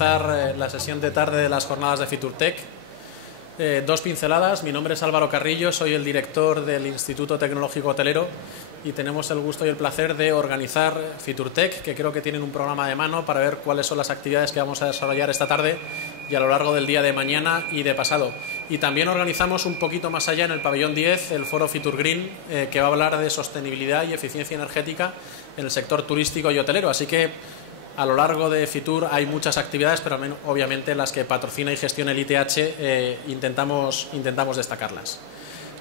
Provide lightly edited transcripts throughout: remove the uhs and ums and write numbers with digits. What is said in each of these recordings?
comenzar la sesión de tarde de las jornadas de FITURTEC. Dos pinceladas. Mi nombre es Álvaro Carrillo, soy el director del Instituto Tecnológico Hotelero y tenemos el gusto y el placer de organizar FITURTEC, que creo que tienen un programa de mano para ver cuáles son las actividades que vamos a desarrollar esta tarde y a lo largo del día de mañana y de pasado. Y también organizamos un poquito más allá en el pabellón 10 el foro FITURGreen, que va a hablar de sostenibilidad y eficiencia energética en el sector turístico y hotelero. Así que a lo largo de FITUR hay muchas actividades, pero obviamente las que patrocina y gestiona el ITH intentamos destacarlas.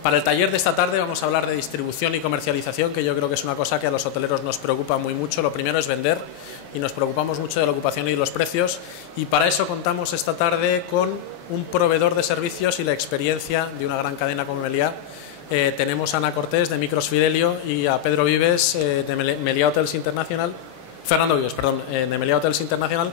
Para el taller de esta tarde vamos a hablar de distribución y comercialización, que yo creo que es una cosa que a los hoteleros nos preocupa muy mucho. Lo primero es vender y nos preocupamos mucho de la ocupación y de los precios, y para eso contamos esta tarde con un proveedor de servicios y la experiencia de una gran cadena como Meliá. Tenemos a Ana Cortés de Micros Fidelio y a Pedro Vives de Meliá Hotels International, Fernando Vives, perdón, de Meliá Hotels International,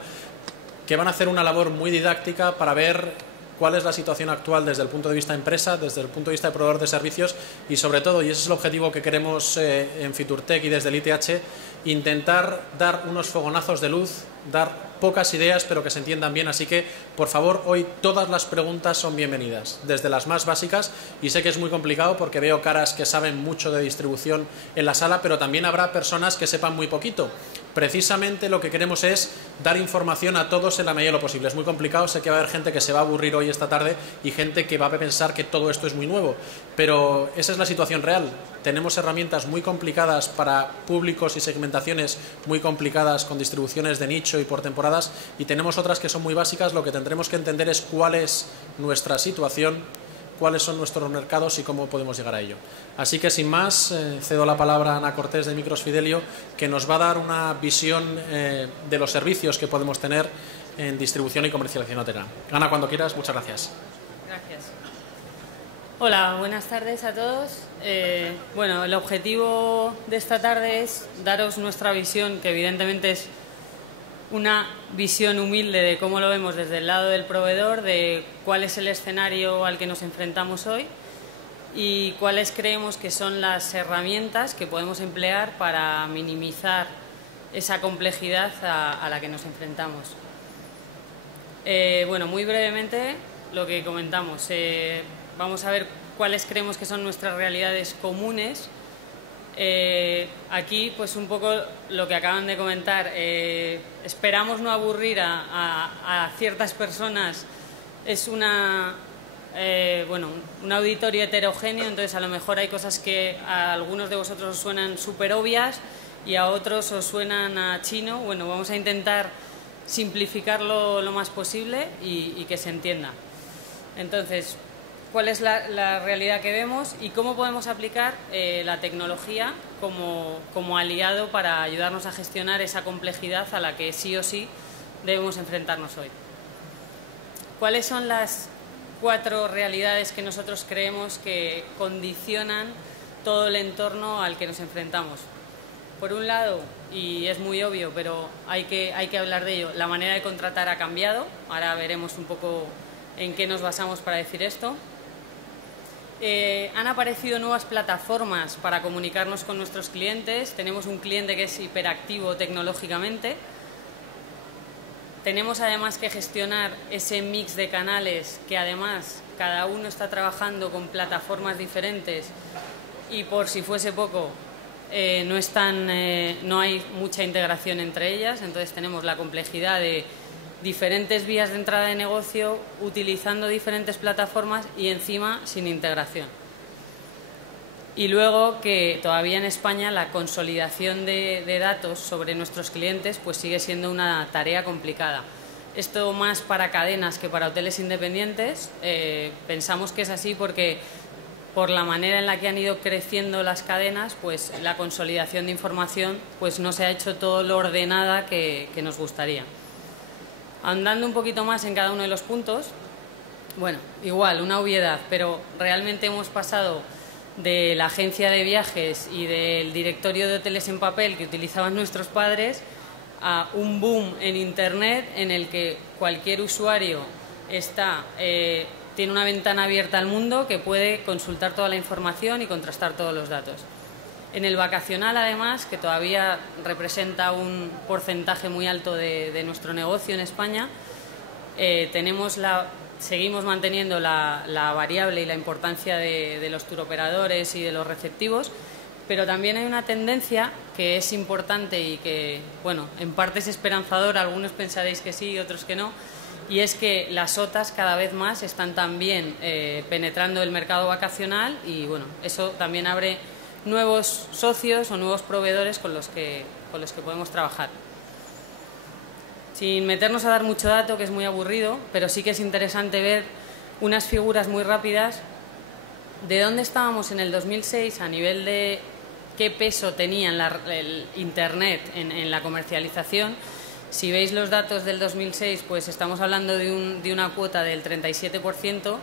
que van a hacer una labor muy didáctica para ver cuál es la situación actual desde el punto de vista de empresa, desde el punto de vista de proveedor de servicios y, sobre todo, y ese es el objetivo que queremos en FITURTEC y desde el ITH, intentar dar unos fogonazos de luz, dar pocas ideas pero que se entiendan bien. Así que, por favor, hoy todas las preguntas son bienvenidas, desde las más básicas, y sé que es muy complicado porque veo caras que saben mucho de distribución en la sala, pero también habrá personas que sepan muy poquito. Precisamente lo que queremos es dar información a todos en la medida de lo posible. Es muy complicado, sé que va a haber gente que se va a aburrir hoy esta tarde y gente que va a pensar que todo esto es muy nuevo, pero esa es la situación real. Tenemos herramientas muy complicadas para públicos y segmentaciones muy complicadas con distribuciones de nicho y por temporadas, y tenemos otras que son muy básicas. Lo que tendremos que entender es cuál es nuestra situación, cuáles son nuestros mercados y cómo podemos llegar a ello. Así que, sin más, cedo la palabra a Ana Cortés de Micros Fidelio, que nos va a dar una visión de los servicios que podemos tener en distribución y comercialización hotelera. Ana, cuando quieras, muchas gracias. Gracias. Hola, buenas tardes a todos. Bueno, el objetivo de esta tarde es daros nuestra visión, que evidentemente es una visión humilde de cómo lo vemos desde el lado del proveedor, de cuál es el escenario al que nos enfrentamos hoy y cuáles creemos que son las herramientas que podemos emplear para minimizar esa complejidad a la que nos enfrentamos. Bueno, muy brevemente lo que comentamos. Vamos a ver cuáles creemos que son nuestras realidades comunes. Aquí, pues un poco lo que acaban de comentar. Esperamos no aburrir a ciertas personas. Es un auditorio heterogéneo, entonces a lo mejor hay cosas que a algunos de vosotros os suenan súper obvias y a otros os suenan a chino. Bueno, vamos a intentar simplificarlo lo más posible y que se entienda. Entonces, ¿cuál es la realidad que vemos y cómo podemos aplicar la tecnología como aliado para ayudarnos a gestionar esa complejidad a la que sí o sí debemos enfrentarnos hoy? ¿Cuáles son las 4 realidades que nosotros creemos que condicionan todo el entorno al que nos enfrentamos? Por un lado, y es muy obvio, pero hay que hablar de ello, la manera de contratar ha cambiado. Ahora veremos un poco en qué nos basamos para decir esto. Han aparecido nuevas plataformas para comunicarnos con nuestros clientes. Tenemos un cliente que es hiperactivo tecnológicamente. Tenemos además que gestionar ese mix de canales que además cada uno está trabajando con plataformas diferentes y, por si fuese poco, no hay mucha integración entre ellas. Entonces tenemos la complejidad de diferentes vías de entrada de negocio utilizando diferentes plataformas y encima sin integración. Y luego que todavía en España la consolidación de datos sobre nuestros clientes pues sigue siendo una tarea complicada. Esto más para cadenas que para hoteles independientes. Pensamos que es así porque por la manera en la que han ido creciendo las cadenas, pues la consolidación de información pues no se ha hecho todo lo ordenada que nos gustaría. Andando un poquito más en cada uno de los puntos, bueno, igual, una obviedad, pero realmente hemos pasado de la agencia de viajes y del directorio de hoteles en papel que utilizaban nuestros padres a un boom en Internet en el que cualquier usuario tiene una ventana abierta al mundo que puede consultar toda la información y contrastar todos los datos. En el vacacional, además, que todavía representa un porcentaje muy alto de nuestro negocio en España, seguimos manteniendo la variable y la importancia de los turoperadores y de los receptivos, pero también hay una tendencia que es importante y que, bueno, en parte es esperanzadora, algunos pensaréis que sí y otros que no, y es que las OTAs cada vez más están también penetrando el mercado vacacional y, bueno, eso también abre nuevos socios o nuevos proveedores con los que podemos trabajar. Sin meternos a dar mucho dato, que es muy aburrido, pero sí que es interesante ver unas figuras muy rápidas de dónde estábamos en el 2006 a nivel de qué peso tenía el Internet en la comercialización. Si veis los datos del 2006, pues estamos hablando de una cuota del 37%,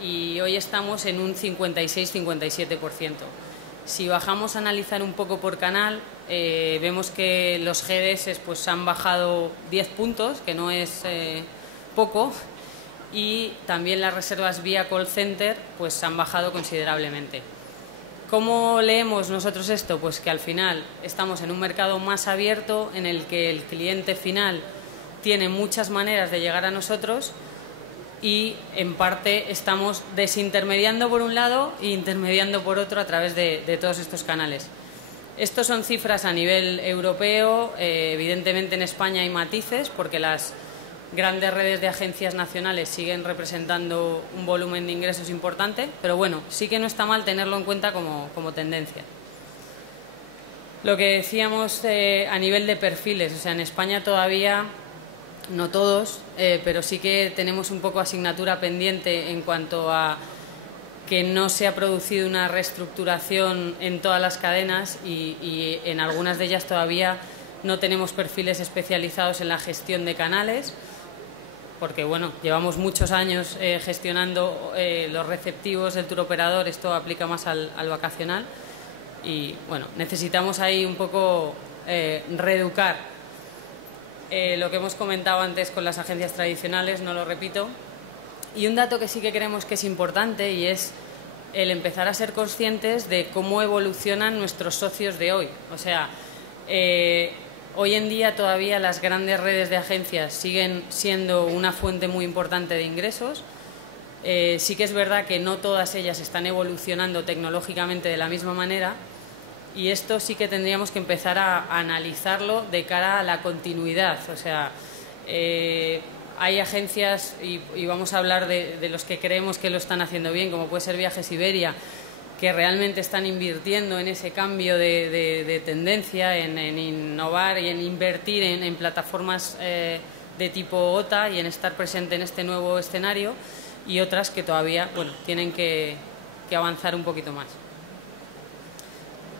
y hoy estamos en un 56-57%. Si bajamos a analizar un poco por canal, vemos que los GDS pues han bajado 10 puntos, que no es poco, y también las reservas vía call center pues han bajado considerablemente. ¿Cómo leemos nosotros esto? Pues que al final estamos en un mercado más abierto en el que el cliente final tiene muchas maneras de llegar a nosotros y en parte estamos desintermediando por un lado e intermediando por otro a través de todos estos canales. Estos son cifras a nivel europeo, evidentemente en España hay matices porque las grandes redes de agencias nacionales siguen representando un volumen de ingresos importante, pero bueno, sí que no está mal tenerlo en cuenta como tendencia. Lo que decíamos a nivel de perfiles, o sea, en España todavía, no todos, pero sí que tenemos un poco asignatura pendiente en cuanto a que no se ha producido una reestructuración en todas las cadenas y en algunas de ellas todavía no tenemos perfiles especializados en la gestión de canales, porque bueno, llevamos muchos años gestionando los receptivos del turoperador, esto aplica más al vacacional y bueno, necesitamos ahí un poco reeducar lo que hemos comentado antes con las agencias tradicionales, no lo repito. Y un dato que sí que creemos que es importante y es el empezar a ser conscientes de cómo evolucionan nuestros socios de hoy. O sea, hoy en día todavía las grandes redes de agencias siguen siendo una fuente muy importante de ingresos. Sí que es verdad que no todas ellas están evolucionando tecnológicamente de la misma manera y esto sí que tendríamos que empezar a analizarlo de cara a la continuidad. O sea, hay agencias, y vamos a hablar de los que creemos que lo están haciendo bien, como puede ser Viajes Iberia, que realmente están invirtiendo en ese cambio de tendencia, en innovar y en invertir en plataformas de tipo OTA y en estar presente en este nuevo escenario, y otras que todavía tienen que avanzar un poquito más.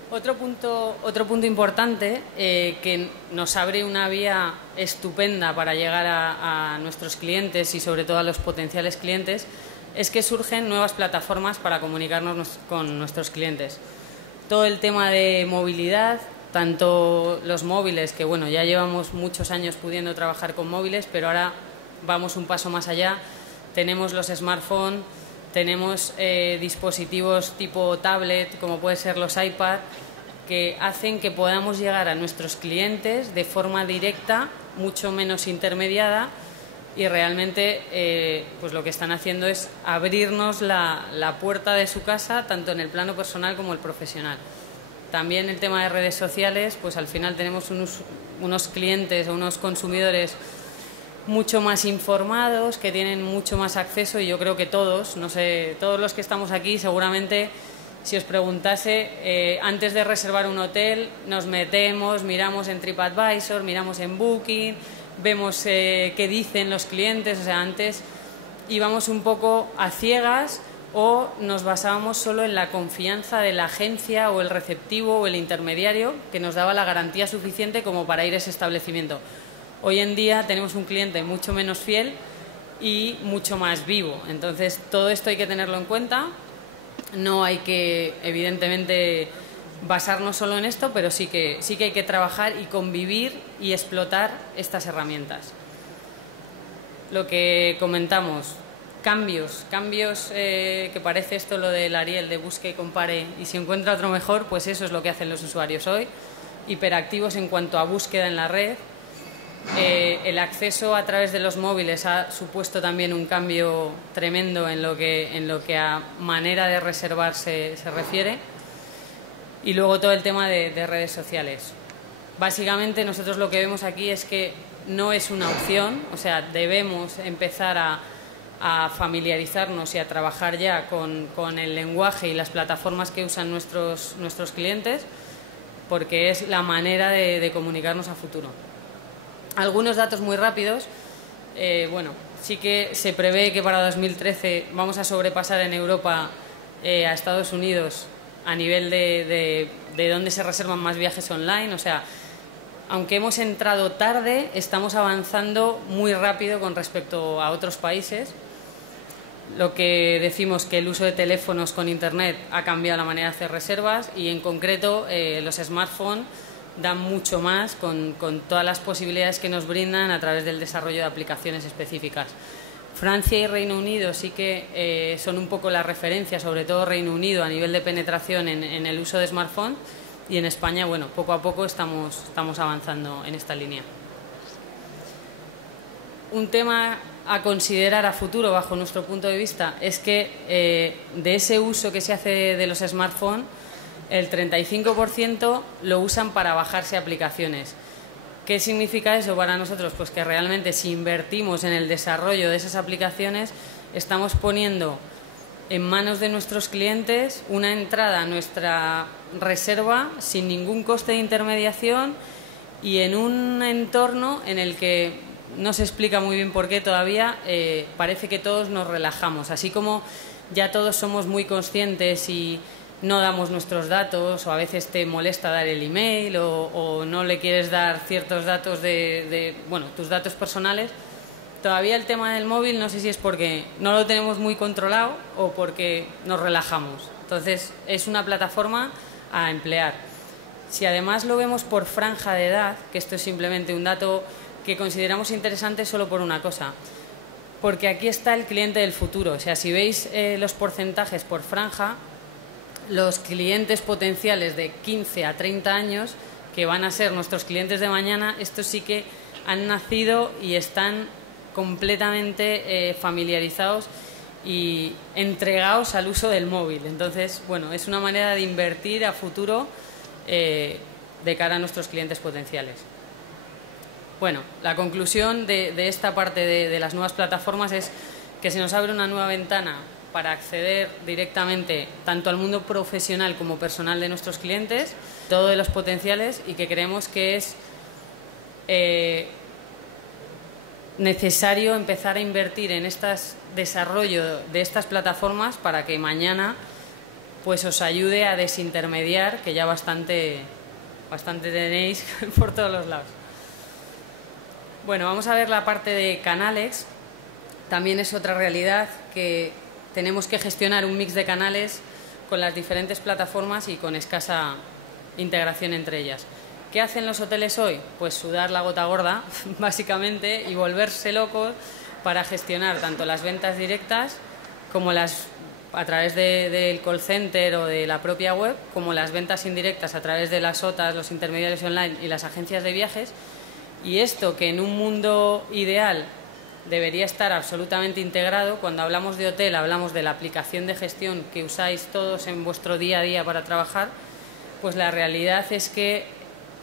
Otro punto importante que nos abre una vía estupenda para llegar a nuestros clientes y sobre todo a los potenciales clientes es que surgen nuevas plataformas para comunicarnos con nuestros clientes. Todo el tema de movilidad, tanto los móviles, que bueno, ya llevamos muchos años pudiendo trabajar con móviles, pero ahora vamos un paso más allá. Tenemos los smartphones, tenemos dispositivos tipo tablet, como pueden ser los iPad, que hacen que podamos llegar a nuestros clientes de forma directa, mucho menos intermediada, y realmente pues lo que están haciendo es abrirnos la puerta de su casa, tanto en el plano personal como el profesional. También el tema de redes sociales, pues al final tenemos unos clientes o unos consumidores mucho más informados, que tienen mucho más acceso, y yo creo que todos, no sé, todos los que estamos aquí seguramente, si os preguntase, antes de reservar un hotel nos metemos, miramos en TripAdvisor, miramos en Booking, vemos qué dicen los clientes. O sea, antes íbamos un poco a ciegas o nos basábamos solo en la confianza de la agencia o el receptivo o el intermediario que nos daba la garantía suficiente como para ir a ese establecimiento. Hoy en día tenemos un cliente mucho menos fiel y mucho más vivo. Entonces, todo esto hay que tenerlo en cuenta. No hay que, evidentemente, basarnos solo en esto, pero sí que hay que trabajar y convivir y explotar estas herramientas. Lo que comentamos, cambios que parece esto lo del Ariel, de busque y compare, y si encuentra otro mejor, pues eso es lo que hacen los usuarios hoy, hiperactivos en cuanto a búsqueda en la red, El acceso a través de los móviles ha supuesto también un cambio tremendo en lo que a manera de reservar se refiere. Y luego todo el tema de redes sociales. Básicamente nosotros lo que vemos aquí es que no es una opción, o sea, debemos empezar a familiarizarnos y a trabajar ya con el lenguaje y las plataformas que usan nuestros clientes, porque es la manera de comunicarnos a futuro. Algunos datos muy rápidos. Bueno, sí que se prevé que para 2013 vamos a sobrepasar en Europa a Estados Unidos a nivel de dónde se reservan más viajes online. O sea, aunque hemos entrado tarde, estamos avanzando muy rápido con respecto a otros países. Lo que decimos que el uso de teléfonos con Internet ha cambiado la manera de hacer reservas y, en concreto, los smartphones dan mucho más con todas las posibilidades que nos brindan a través del desarrollo de aplicaciones específicas. Francia y Reino Unido sí que son un poco la referencia, sobre todo Reino Unido, a nivel de penetración en el uso de smartphones, y en España, bueno, poco a poco estamos avanzando en esta línea. Un tema a considerar a futuro, bajo nuestro punto de vista, es que de ese uso que se hace de los smartphones, el 35% lo usan para bajarse aplicaciones. ¿Qué significa eso para nosotros? Pues que realmente, si invertimos en el desarrollo de esas aplicaciones, estamos poniendo en manos de nuestros clientes una entrada a nuestra reserva sin ningún coste de intermediación y en un entorno en el que no se explica muy bien por qué todavía, parece que todos nos relajamos. Así como ya todos somos muy conscientes y no damos nuestros datos, o a veces te molesta dar el email, o no le quieres dar ciertos datos bueno, tus datos personales, todavía el tema del móvil no sé si es porque no lo tenemos muy controlado o porque nos relajamos. Entonces, es una plataforma a emplear. Si además lo vemos por franja de edad, que esto es simplemente un dato que consideramos interesante solo por una cosa, porque aquí está el cliente del futuro. O sea, si veis los porcentajes por franja, los clientes potenciales de 15 a 30 años, que van a ser nuestros clientes de mañana, estos sí que han nacido y están completamente familiarizados y entregados al uso del móvil. Entonces, bueno, es una manera de invertir a futuro de cara a nuestros clientes potenciales. Bueno, la conclusión de esta parte de las nuevas plataformas es que se nos abre una nueva ventana para acceder directamente tanto al mundo profesional como personal de nuestros clientes, todo de los potenciales, y que creemos que es necesario empezar a invertir en desarrollo de estas plataformas para que mañana pues os ayude a desintermediar, que ya bastante tenéis por todos los lados. Bueno, vamos a ver la parte de canales. También es otra realidad que tenemos que gestionar un mix de canales con las diferentes plataformas y con escasa integración entre ellas. ¿Qué hacen los hoteles hoy? Pues sudar la gota gorda, básicamente, y volverse locos para gestionar tanto las ventas directas como a través del call center o de la propia web, como las ventas indirectas a través de las OTAs, los intermediarios online y las agencias de viajes. Y esto, que en un mundo ideal debería estar absolutamente integrado, cuando hablamos de hotel hablamos de la aplicación de gestión que usáis todos en vuestro día a día para trabajar, pues la realidad es que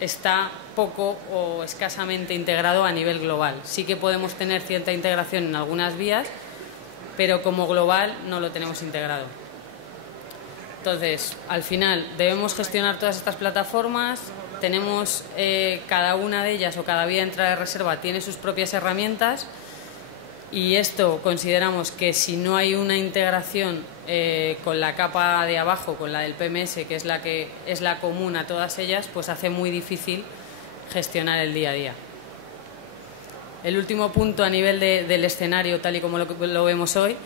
está poco o escasamente integrado a nivel global. Sí que podemos tener cierta integración en algunas vías, pero como global no lo tenemos integrado. Entonces, al final debemos gestionar todas estas plataformas. Tenemos cada una de ellas, o cada vía de entrada de reserva tiene sus propias herramientas, y esto consideramos que si no hay una integración con la capa de abajo, con la del PMS, que es la común a todas ellas, pues hace muy difícil gestionar el día a día. El último punto a nivel del escenario, tal y como lo vemos hoy,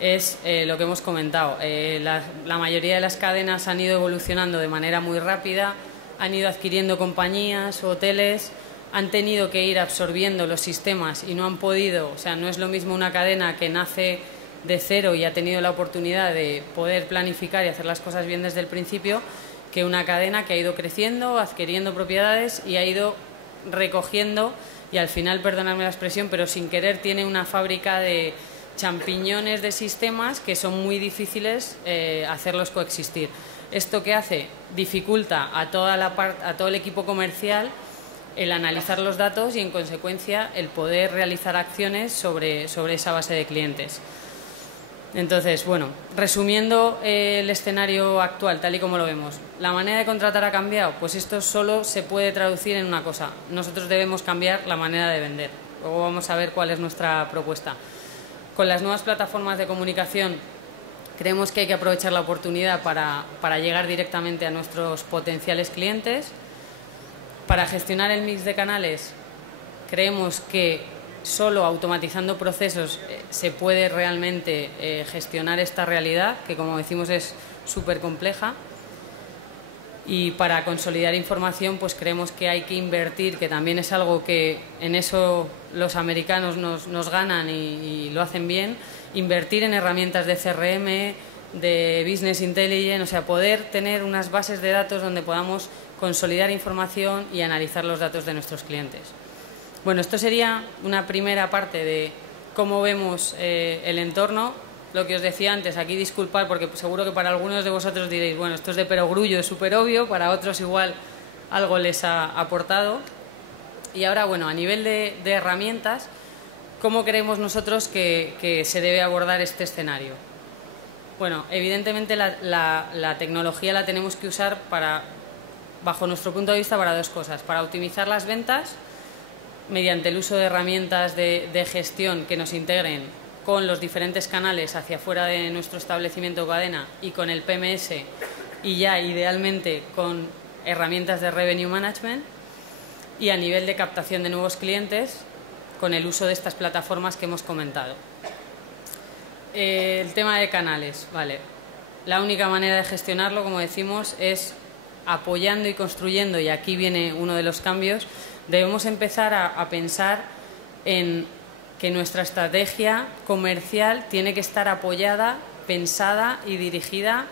es lo que hemos comentado. La mayoría de las cadenas han ido evolucionando de manera muy rápida, han ido adquiriendo compañías o hoteles, han tenido que ir absorbiendo los sistemas y no han podido. O sea, no es lo mismo una cadena que nace de cero y ha tenido la oportunidad de poder planificar y hacer las cosas bien desde el principio, que una cadena que ha ido creciendo, adquiriendo propiedades y ha ido recogiendo y al final, perdonadme la expresión, pero sin querer tiene una fábrica de champiñones de sistemas que son muy difíciles hacerlos coexistir. ¿Esto qué hace? Dificulta a todo el equipo comercial el analizar los datos y, en consecuencia, el poder realizar acciones sobre esa base de clientes. Entonces, bueno, resumiendo el escenario actual, tal y como lo vemos, ¿la manera de contratar ha cambiado? Pues esto solo se puede traducir en una cosa. Nosotros debemos cambiar la manera de vender. Luego vamos a ver cuál es nuestra propuesta. Con las nuevas plataformas de comunicación creemos que hay que aprovechar la oportunidad para llegar directamente a nuestros potenciales clientes. Para gestionar el mix de canales, creemos que solo automatizando procesos se puede realmente gestionar esta realidad, que como decimos es súper compleja. Y para consolidar información, pues creemos que hay que invertir, que también es algo que en eso los americanos nos ganan y lo hacen bien, invertir en herramientas de CRM, de Business Intelligence, o sea, poder tener unas bases de datos donde podamos consolidar información y analizar los datos de nuestros clientes. Bueno, esto sería una primera parte de cómo vemos el entorno. Lo que os decía antes, aquí disculpad porque seguro que para algunos de vosotros diréis, bueno, esto es de perogrullo, es súper obvio, para otros igual algo les ha aportado. Y ahora, bueno, a nivel de herramientas, ¿cómo creemos nosotros que se debe abordar este escenario? Bueno, evidentemente la tecnología la tenemos que usar bajo nuestro punto de vista, para dos cosas. Para optimizar las ventas mediante el uso de herramientas de gestión que nos integren con los diferentes canales hacia fuera de nuestro establecimiento o cadena y con el PMS, y ya idealmente con herramientas de revenue management, y a nivel de captación de nuevos clientes con el uso de estas plataformas que hemos comentado. El tema de canales, vale. La única manera de gestionarlo, como decimos, es apoyando y construyendo, y aquí viene uno de los cambios. Debemos empezar a pensar en que nuestra estrategia comercial tiene que estar apoyada, pensada y dirigida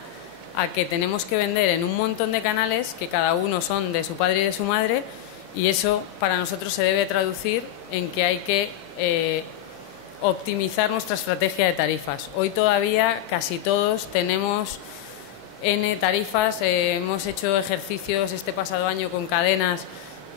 a que tenemos que vender en un montón de canales que cada uno son de su padre y de su madre, y eso para nosotros se debe traducir en que hay que optimizar nuestra estrategia de tarifas. Hoy todavía casi todos tenemos N tarifas. Hemos hecho ejercicios este pasado año con cadenas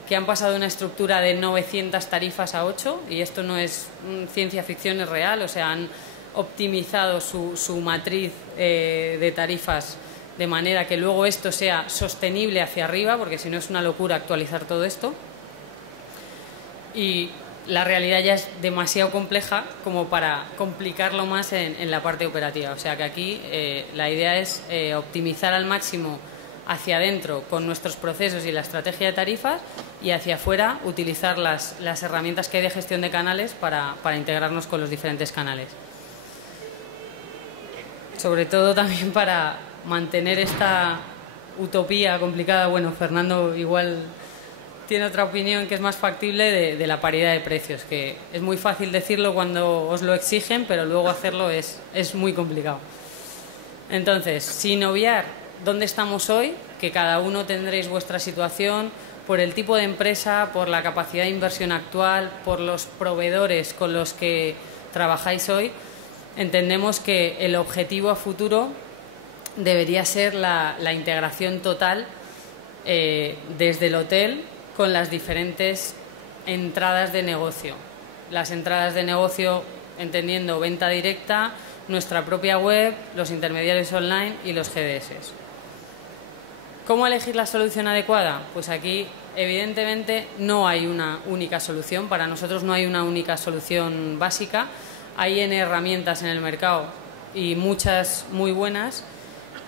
que han pasado de una estructura de 900 tarifas a 8, y esto no es ciencia ficción, es real. O sea, han optimizado su matriz de tarifas de manera que luego esto sea sostenible hacia arriba, porque si no es una locura actualizar todo esto. Y la realidad ya es demasiado compleja como para complicarlo más en la parte operativa. O sea que aquí la idea es optimizar al máximo hacia adentro con nuestros procesos y la estrategia de tarifas, y hacia afuera utilizar las herramientas que hay de gestión de canales para integrarnos con los diferentes canales. Sobre todo también para mantener esta utopía complicada. Bueno, Fernando igual tiene otra opinión, que es más factible, de la paridad de precios, que es muy fácil decirlo cuando os lo exigen, pero luego hacerlo es muy complicado. Entonces, sin obviar dónde estamos hoy, que cada uno tendréis vuestra situación por el tipo de empresa, por la capacidad de inversión actual, por los proveedores con los que trabajáis hoy, entendemos que el objetivo a futuro debería ser la integración total desde el hotel con las diferentes entradas de negocio. Las entradas de negocio entendiendo venta directa, nuestra propia web, los intermediarios online y los GDS. ¿Cómo elegir la solución adecuada? Pues aquí, evidentemente, no hay una única solución. Para nosotros no hay una única solución básica. Hay N herramientas en el mercado y muchas muy buenas,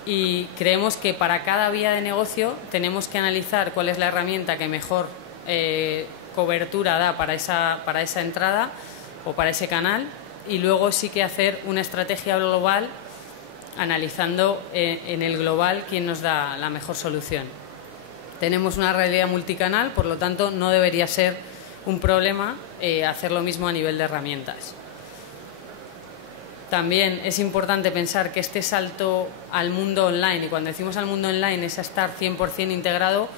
y creemos que para cada vía de negocio tenemos que analizar cuál es la herramienta que mejor cobertura da para esa entrada o para ese canal, y luego sí que hacer una estrategia global analizando en el global quién nos da la mejor solución. Tenemos una realidad multicanal, por lo tanto no debería ser un problema hacer lo mismo a nivel de herramientas. También es importante pensar que este salto al mundo online, y cuando decimos al mundo online es a estar 100% integrado,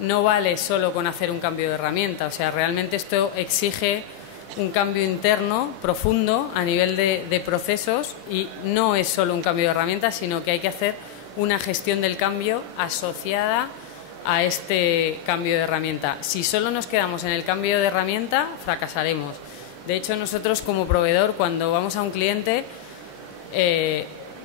no vale solo con hacer un cambio de herramienta, o sea, realmente esto exige un cambio interno profundo a nivel de procesos, y no es solo un cambio de herramienta, sino que hay que hacer una gestión del cambio asociada a este cambio de herramienta. Si solo nos quedamos en el cambio de herramienta, fracasaremos. De hecho, nosotros como proveedor, cuando vamos a un cliente,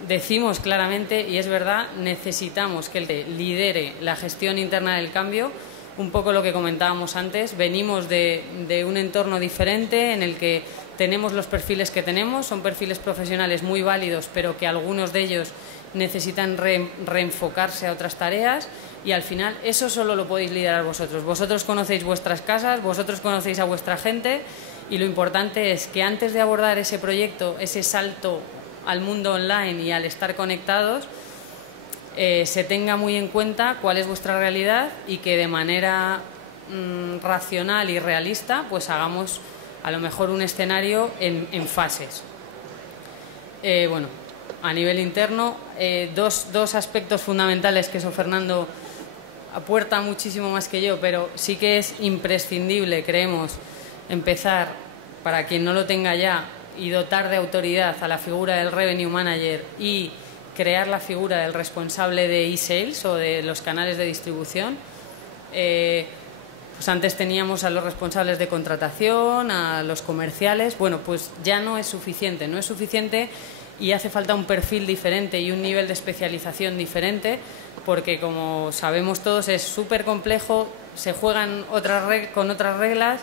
decimos claramente, y es verdad, necesitamos que él lidere la gestión interna del cambio. Un poco lo que comentábamos antes, venimos de un entorno diferente en el que tenemos los perfiles que tenemos, son perfiles profesionales muy válidos, pero que algunos de ellos necesitan reenfocarse a otras tareas, y al final eso solo lo podéis liderar vosotros. Vosotros conocéis vuestras casas, vosotros conocéis a vuestra gente, y lo importante es que antes de abordar ese proyecto, ese salto al mundo online y al estar conectados, se tenga muy en cuenta cuál es vuestra realidad, y que de manera racional y realista pues hagamos a lo mejor un escenario en fases. Bueno, a nivel interno, dos aspectos fundamentales que eso Fernando apuerta muchísimo más que yo, pero sí que es imprescindible, creemos, empezar, para quien no lo tenga ya, y dotar de autoridad a la figura del Revenue Manager y crear la figura del responsable de e-sales o de los canales de distribución. Pues antes teníamos a los responsables de contratación, a los comerciales. Bueno, pues ya no es suficiente, y hace falta un perfil diferente y un nivel de especialización diferente, porque como sabemos todos es súper complejo, se juegan con otras reglas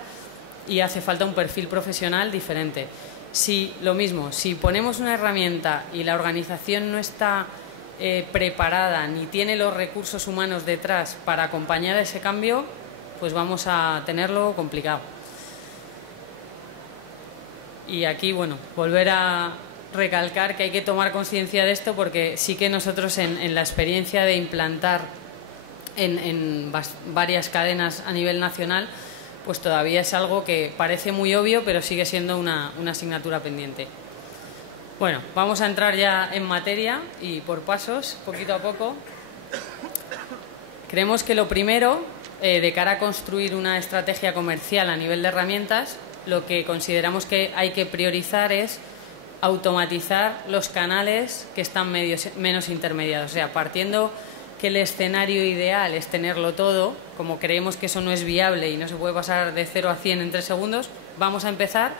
y hace falta un perfil profesional diferente. Si ponemos una herramienta y la organización no está preparada ni tiene los recursos humanos detrás para acompañar a ese cambio, pues vamos a tenerlo complicado. Y aquí, bueno, volver a recalcar que hay que tomar conciencia de esto, porque sí que nosotros en la experiencia de implantar en varias cadenas a nivel nacional, pues todavía es algo que parece muy obvio, pero sigue siendo una asignatura pendiente. Bueno, vamos a entrar ya en materia y por pasos, poquito a poco. Creemos que lo primero, de cara a construir una estrategia comercial a nivel de herramientas, lo que consideramos que hay que priorizar es automatizar los canales que están menos intermediados. O sea, partiendo que el escenario ideal es tenerlo todo, como creemos que eso no es viable y no se puede pasar de 0 a 100 en 3 segundos, vamos a empezar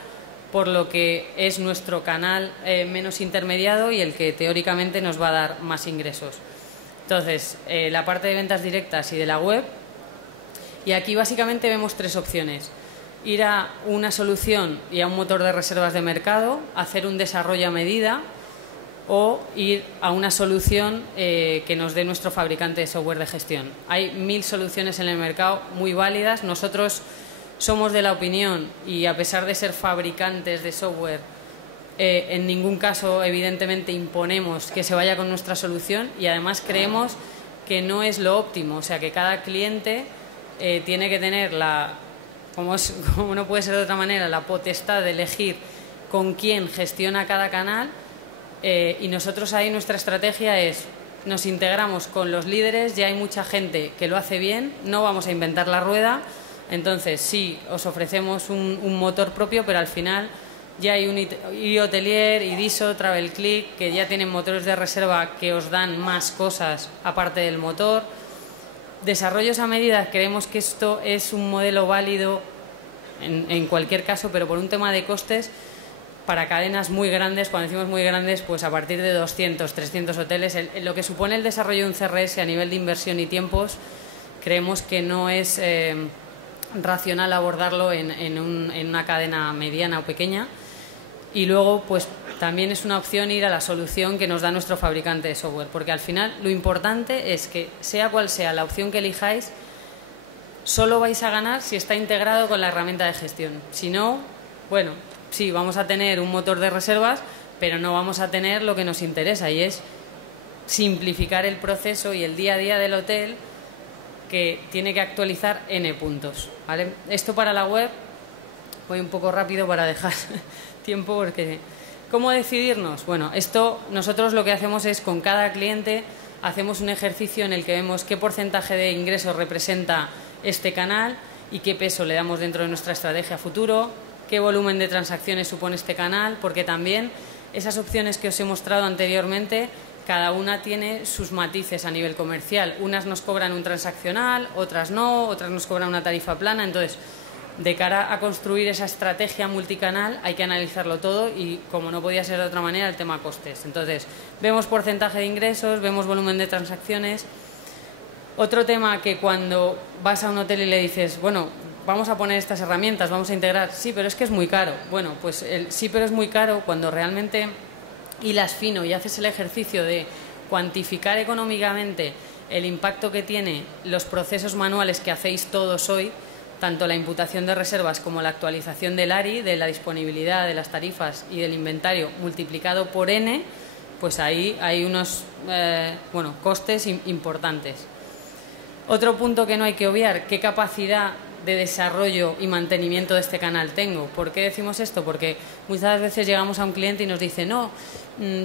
por lo que es nuestro canal menos intermediado y el que teóricamente nos va a dar más ingresos. Entonces, la parte de ventas directas y de la web, y aquí básicamente vemos 3 opciones. Ir a una solución y a un motor de reservas de mercado, hacer un desarrollo a medida, o ir a una solución que nos dé nuestro fabricante de software de gestión. Hay 1000 soluciones en el mercado muy válidas. Nosotros somos de la opinión, y a pesar de ser fabricantes de software, en ningún caso evidentemente imponemos que se vaya con nuestra solución, y además creemos que no es lo óptimo. O sea, que cada cliente tiene que tener como no puede ser de otra manera, la potestad de elegir con quién gestiona cada canal. Y nosotros ahí nuestra estrategia es, nos integramos con los líderes, ya hay mucha gente que lo hace bien, no vamos a inventar la rueda. Entonces sí, os ofrecemos un motor propio, pero al final ya hay un iHotelier, iDiso, TravelClick, que ya tienen motores de reserva que os dan más cosas aparte del motor. Desarrollos a medida, creemos que esto es un modelo válido en cualquier caso, pero por un tema de costes, para cadenas muy grandes. Cuando decimos muy grandes, pues a partir de 200, 300 hoteles, lo que supone el desarrollo de un CRS a nivel de inversión y tiempos, creemos que no es racional abordarlo en una cadena mediana o pequeña. Y luego, pues también es una opción ir a la solución que nos da nuestro fabricante de software, porque al final lo importante es que, sea cual sea la opción que elijáis, solo vais a ganar si está integrado con la herramienta de gestión. Si no, bueno, sí, vamos a tener un motor de reservas, pero no vamos a tener lo que nos interesa, y es simplificar el proceso y el día a día del hotel, que tiene que actualizar N puntos, ¿vale? Esto para la web, voy un poco rápido para dejar tiempo, porque ¿cómo decidirnos? Bueno, esto nosotros lo que hacemos es, con cada cliente hacemos un ejercicio en el que vemos qué porcentaje de ingresos representa este canal y qué peso le damos dentro de nuestra estrategia futuro, qué volumen de transacciones supone este canal, porque también esas opciones que os he mostrado anteriormente, cada una tiene sus matices a nivel comercial. Unas nos cobran un transaccional, otras no, otras nos cobran una tarifa plana. Entonces, de cara a construir esa estrategia multicanal hay que analizarlo todo y, como no podía ser de otra manera, el tema costes. Entonces, vemos porcentaje de ingresos, vemos volumen de transacciones. Otro tema que cuando vas a un hotel y le dices, bueno, vamos a poner estas herramientas, vamos a integrar, sí, pero es que es muy caro. Bueno, pues el sí, pero es muy caro, cuando realmente hilas fino y haces el ejercicio de cuantificar económicamente el impacto que tiene los procesos manuales que hacéis todos hoy, tanto la imputación de reservas como la actualización del ARI, de la disponibilidad de las tarifas y del inventario multiplicado por N, pues ahí hay unos costes importantes. Otro punto que no hay que obviar, ¿qué capacidad de desarrollo y mantenimiento de este canal tengo? ¿Por qué decimos esto? Porque muchas veces llegamos a un cliente y nos dice, no,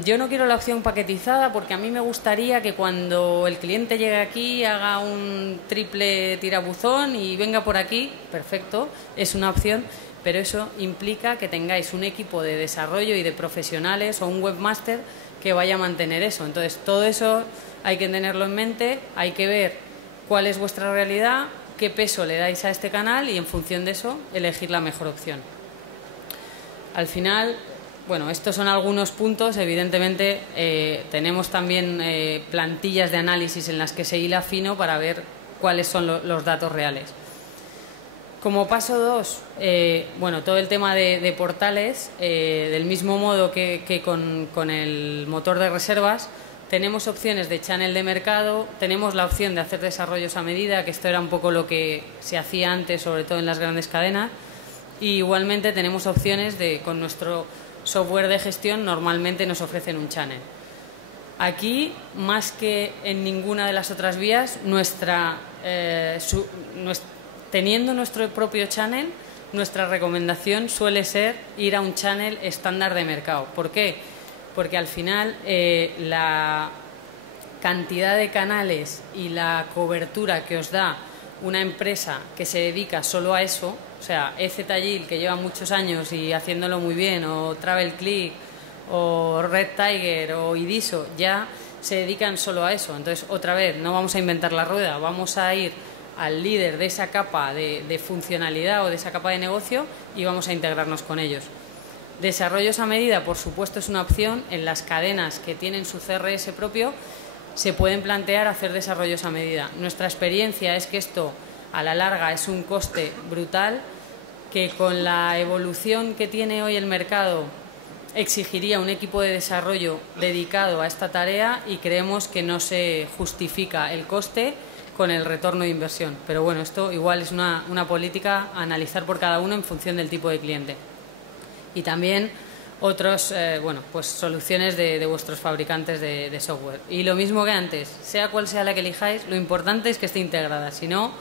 yo no quiero la opción paquetizada porque a mí me gustaría que cuando el cliente llegue aquí haga un triple tirabuzón y venga por aquí. Perfecto, es una opción, pero eso implica que tengáis un equipo de desarrollo y de profesionales o un webmaster que vaya a mantener eso. Entonces, todo eso hay que tenerlo en mente, hay que ver cuál es vuestra realidad, qué peso le dais a este canal y, en función de eso, elegir la mejor opción. Al final, bueno, estos son algunos puntos. Evidentemente, tenemos también plantillas de análisis en las que se hila fino para ver cuáles son los datos reales. Como paso 2, todo el tema de portales, del mismo modo que con el motor de reservas, tenemos opciones de channel de mercado, tenemos la opción de hacer desarrollos a medida, que esto era un poco lo que se hacía antes, sobre todo en las grandes cadenas, y igualmente tenemos opciones con nuestro software de gestión, normalmente nos ofrecen un channel. Aquí, más que en ninguna de las otras vías, teniendo nuestro propio channel, nuestra recomendación suele ser ir a un channel estándar de mercado. ¿Por qué? Porque al final la cantidad de canales y la cobertura que os da una empresa que se dedica solo a eso, o sea, EZTAGIL, que lleva muchos años y haciéndolo muy bien, o TravelClick, o Red Tiger, o Idiso, ya se dedican solo a eso. Entonces, otra vez, no vamos a inventar la rueda, vamos a ir al líder de esa capa de funcionalidad o de esa capa de negocio y vamos a integrarnos con ellos. Desarrollos a medida, por supuesto, es una opción. En las cadenas que tienen su CRS propio se pueden plantear hacer desarrollos a medida. Nuestra experiencia es que esto, a la larga, es un coste brutal, que con la evolución que tiene hoy el mercado exigiría un equipo de desarrollo dedicado a esta tarea, y creemos que no se justifica el coste con el retorno de inversión. Pero bueno, esto igual es una política a analizar por cada uno en función del tipo de cliente. Y también otras soluciones de vuestros fabricantes de software. Y lo mismo que antes, sea cual sea la que elijáis, lo importante es que esté integrada, si no,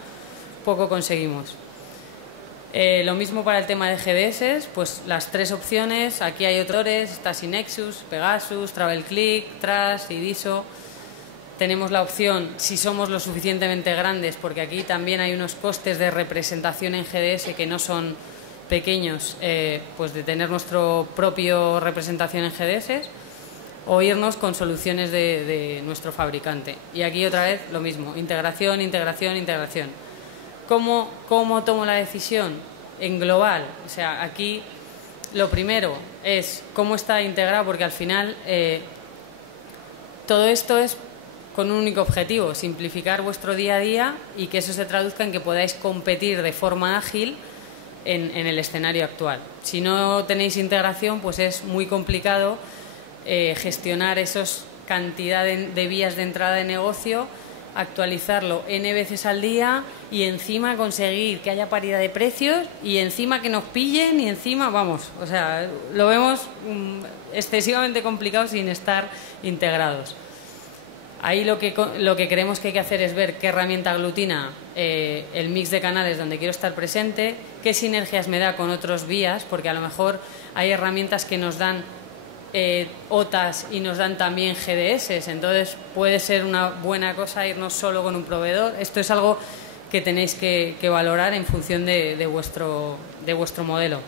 poco conseguimos. Lo mismo para el tema de GDS, pues las 3 opciones. Aquí hay otros, está Synexus, Pegasus, TravelClick, Trust, Idiso. Tenemos la opción, si somos lo suficientemente grandes, porque aquí también hay unos costes de representación en GDS que no son pequeños, pues de tener nuestro propio representación en GDS, o irnos con soluciones de nuestro fabricante. Y aquí otra vez lo mismo, integración, integración, integración. ¿Cómo tomo la decisión? En global. O sea, aquí lo primero es cómo está integrado, porque al final todo esto es con un único objetivo: simplificar vuestro día a día y que eso se traduzca en que podáis competir de forma ágil en el escenario actual. Si no tenéis integración, pues es muy complicado gestionar esas cantidad de vías de entrada de negocio, actualizarlo N veces al día y encima conseguir que haya paridad de precios y encima que nos pillen y encima, vamos, o sea, lo vemos excesivamente complicado sin estar integrados. Ahí lo que creemos que hay que hacer es ver qué herramienta aglutina el mix de canales donde quiero estar presente, qué sinergias me da con otros vías, porque a lo mejor hay herramientas que nos dan OTAs y nos dan también GDS, entonces puede ser una buena cosa irnos solo con un proveedor. Esto es algo que tenéis que valorar en función de vuestro modelo.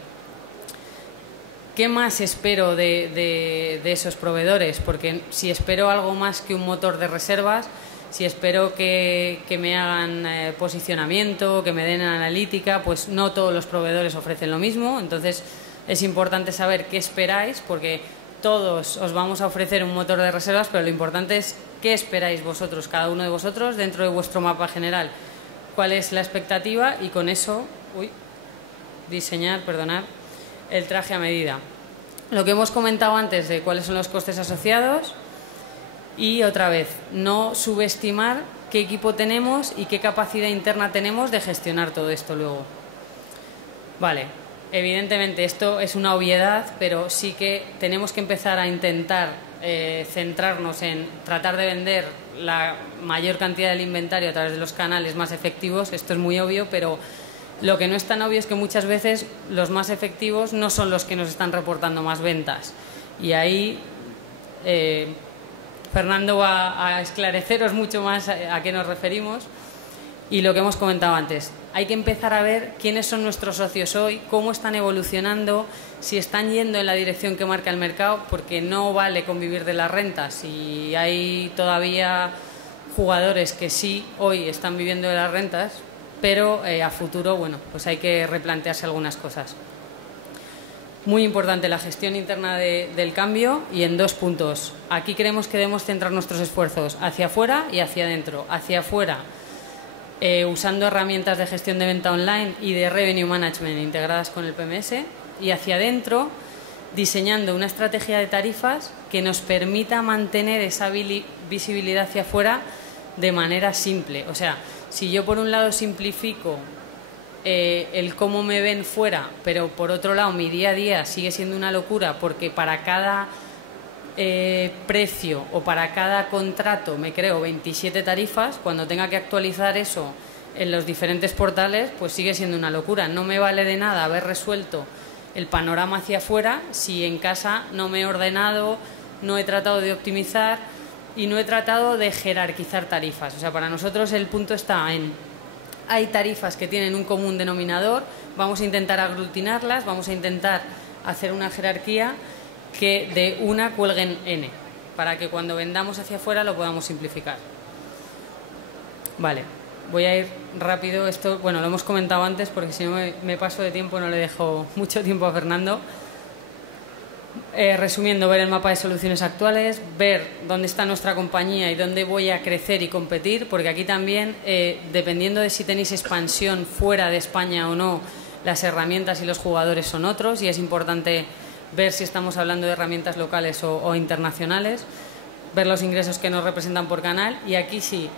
¿Qué más espero de esos proveedores? Porque si espero algo más que un motor de reservas, si espero que me hagan posicionamiento, que me den analítica, pues no todos los proveedores ofrecen lo mismo. Entonces es importante saber qué esperáis, porque todos os vamos a ofrecer un motor de reservas, pero lo importante es qué esperáis vosotros, cada uno de vosotros, dentro de vuestro mapa general. ¿Cuál es la expectativa? Y con eso, diseñar el traje a medida. Lo que hemos comentado antes de cuáles son los costes asociados y, otra vez, no subestimar qué equipo tenemos y qué capacidad interna tenemos de gestionar todo esto luego. Vale, evidentemente esto es una obviedad, pero sí que tenemos que empezar a intentar centrarnos en tratar de vender la mayor cantidad del inventario a través de los canales más efectivos. Esto es muy obvio, pero lo que no es tan obvio es que muchas veces los más efectivos no son los que nos están reportando más ventas. Y ahí Fernando va a esclareceros mucho más a qué nos referimos. Y lo que hemos comentado antes, hay que empezar a ver quiénes son nuestros socios hoy, cómo están evolucionando, si están yendo en la dirección que marca el mercado, porque no vale convivir de las rentas. Y hay todavía jugadores que sí hoy están viviendo de las rentas, pero a futuro, bueno, pues hay que replantearse algunas cosas. Muy importante la gestión interna del cambio, y en 2 puntos. Aquí creemos que debemos centrar nuestros esfuerzos hacia afuera y hacia adentro. Hacia afuera, usando herramientas de gestión de venta online y de revenue management integradas con el PMS, y hacia adentro, diseñando una estrategia de tarifas que nos permita mantener esa visibilidad hacia afuera de manera simple. O sea, si yo por un lado simplifico el cómo me ven fuera, pero por otro lado mi día a día sigue siendo una locura, porque para cada precio o para cada contrato me creo 27 tarifas, cuando tenga que actualizar eso en los diferentes portales, pues sigue siendo una locura. No me vale de nada haber resuelto el panorama hacia afuera si en casa no me he ordenado, no he tratado de optimizar y no he tratado de jerarquizar tarifas. O sea, para nosotros el punto está en: hay tarifas que tienen un común denominador, vamos a intentar aglutinarlas, vamos a intentar hacer una jerarquía que de una cuelguen N, para que cuando vendamos hacia afuera lo podamos simplificar. Vale, voy a ir rápido. Esto, bueno, lo hemos comentado antes, porque si no me paso de tiempo, no le dejo mucho tiempo a Fernando. Resumiendo, ver el mapa de soluciones actuales, ver dónde está nuestra compañía y dónde voy a crecer y competir, porque aquí también, dependiendo de si tenéis expansión fuera de España o no, las herramientas y los jugadores son otros, y es importante ver si estamos hablando de herramientas locales o internacionales, ver los ingresos que nos representan por canal. Y aquí sí,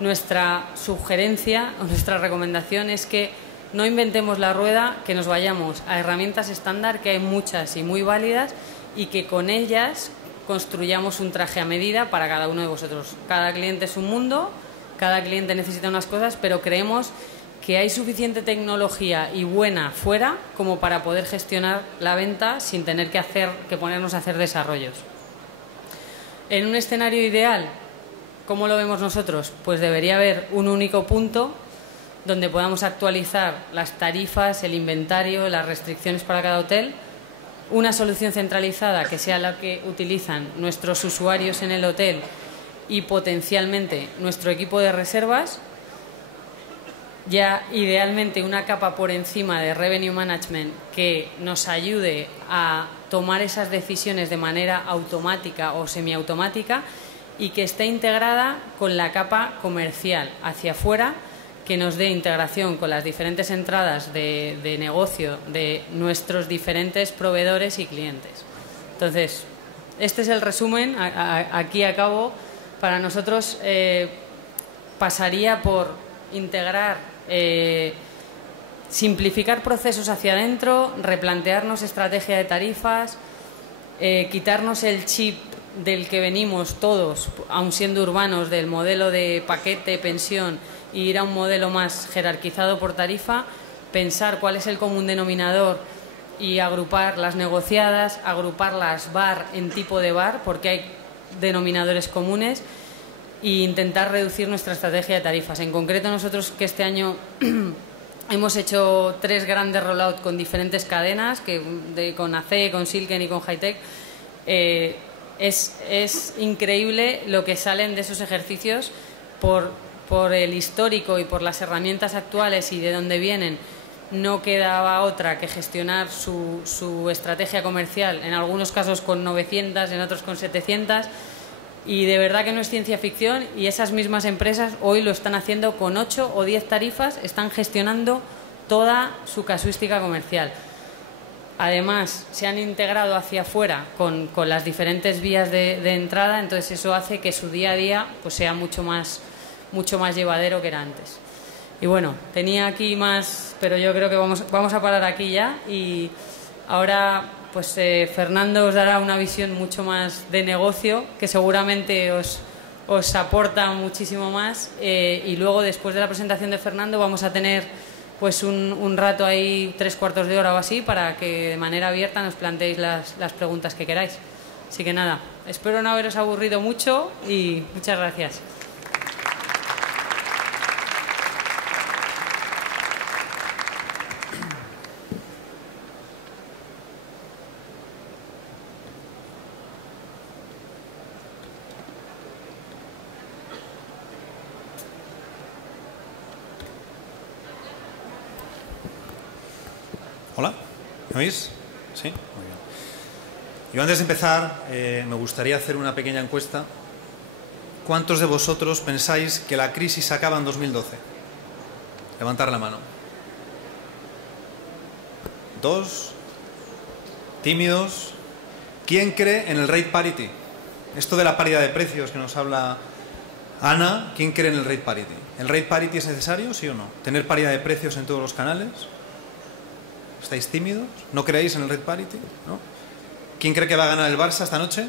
nuestra sugerencia o nuestra recomendación es que no inventemos la rueda, que nos vayamos a herramientas estándar, que hay muchas y muy válidas, y que con ellas construyamos un traje a medida para cada uno de vosotros. Cada cliente es un mundo, cada cliente necesita unas cosas, pero creemos que hay suficiente tecnología y buena fuera como para poder gestionar la venta sin tener que ponernos a hacer desarrollos. En un escenario ideal, ¿cómo lo vemos nosotros? Pues debería haber un único punto donde podamos actualizar las tarifas, el inventario, las restricciones para cada hotel, una solución centralizada que sea la que utilizan nuestros usuarios en el hotel y potencialmente nuestro equipo de reservas, ya idealmente una capa por encima de revenue management que nos ayude a tomar esas decisiones de manera automática o semiautomática, y que esté integrada con la capa comercial hacia afuera, que nos dé integración con las diferentes entradas de negocio de nuestros diferentes proveedores y clientes. Entonces, este es el resumen. Aquí acabo. Para nosotros pasaría por integrar, simplificar procesos hacia adentro, replantearnos estrategia de tarifas, quitarnos el chip del que venimos todos, aun siendo urbanos, del modelo de paquete, pensión, e ir a un modelo más jerarquizado por tarifa, pensar cuál es el común denominador y agrupar las negociadas, agrupar las bar en tipo de bar, porque hay denominadores comunes, e intentar reducir nuestra estrategia de tarifas. En concreto, nosotros que este año hemos hecho 3 grandes rollouts con diferentes cadenas, con AC, con Silken y con Hightech. Es increíble lo que salen de esos ejercicios por el histórico y por las herramientas actuales y de dónde vienen. No quedaba otra que gestionar su estrategia comercial, en algunos casos con 900, en otros con 700, y de verdad que no es ciencia ficción, y esas mismas empresas hoy lo están haciendo con 8 o 10 tarifas, están gestionando toda su casuística comercial. Además, se han integrado hacia afuera con las diferentes vías de entrada, entonces eso hace que su día a día pues sea mucho más llevadero que era antes. Y bueno, tenía aquí más, pero yo creo que vamos a parar aquí ya, y ahora pues Fernando os dará una visión mucho más de negocio, que seguramente os aporta muchísimo más, y luego después de la presentación de Fernando vamos a tener pues un rato ahí, 3/4 de hora o así, para que de manera abierta nos planteéis las preguntas que queráis. Así que nada, espero no haberos aburrido mucho y muchas gracias. Hola, ¿me oís? Sí, muy bien. Yo antes de empezar me gustaría hacer una pequeña encuesta. ¿Cuántos de vosotros pensáis que la crisis acaba en 2012? Levantar la mano. 2. Tímidos. ¿Quién cree en el rate parity? Esto de la paridad de precios que nos habla Ana, ¿quién cree en el rate parity? ¿El rate parity es necesario, sí o no? ¿Tener paridad de precios en todos los canales? ¿Estáis tímidos? ¿No creéis en el rate parity? ¿No? ¿Quién cree que va a ganar el Barça esta noche?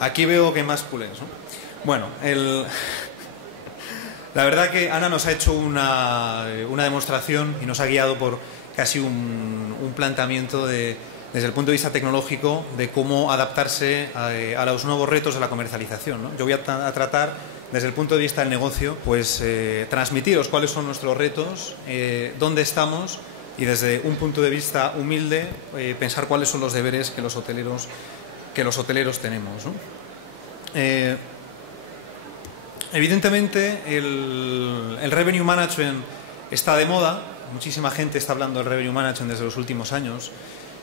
Aquí veo que hay más culés, ¿no? Bueno, la verdad que Ana nos ha hecho una demostración y nos ha guiado por casi un planteamiento desde el punto de vista tecnológico de cómo adaptarse a los nuevos retos de la comercialización, ¿no? Yo voy a tratar desde el punto de vista del negocio, pues transmitiros cuáles son nuestros retos, dónde estamos, y desde un punto de vista humilde pensar cuáles son los deberes que los hoteleros tenemos, ¿no? Evidentemente el revenue management está de moda, muchísima gente está hablando del revenue management desde los últimos años,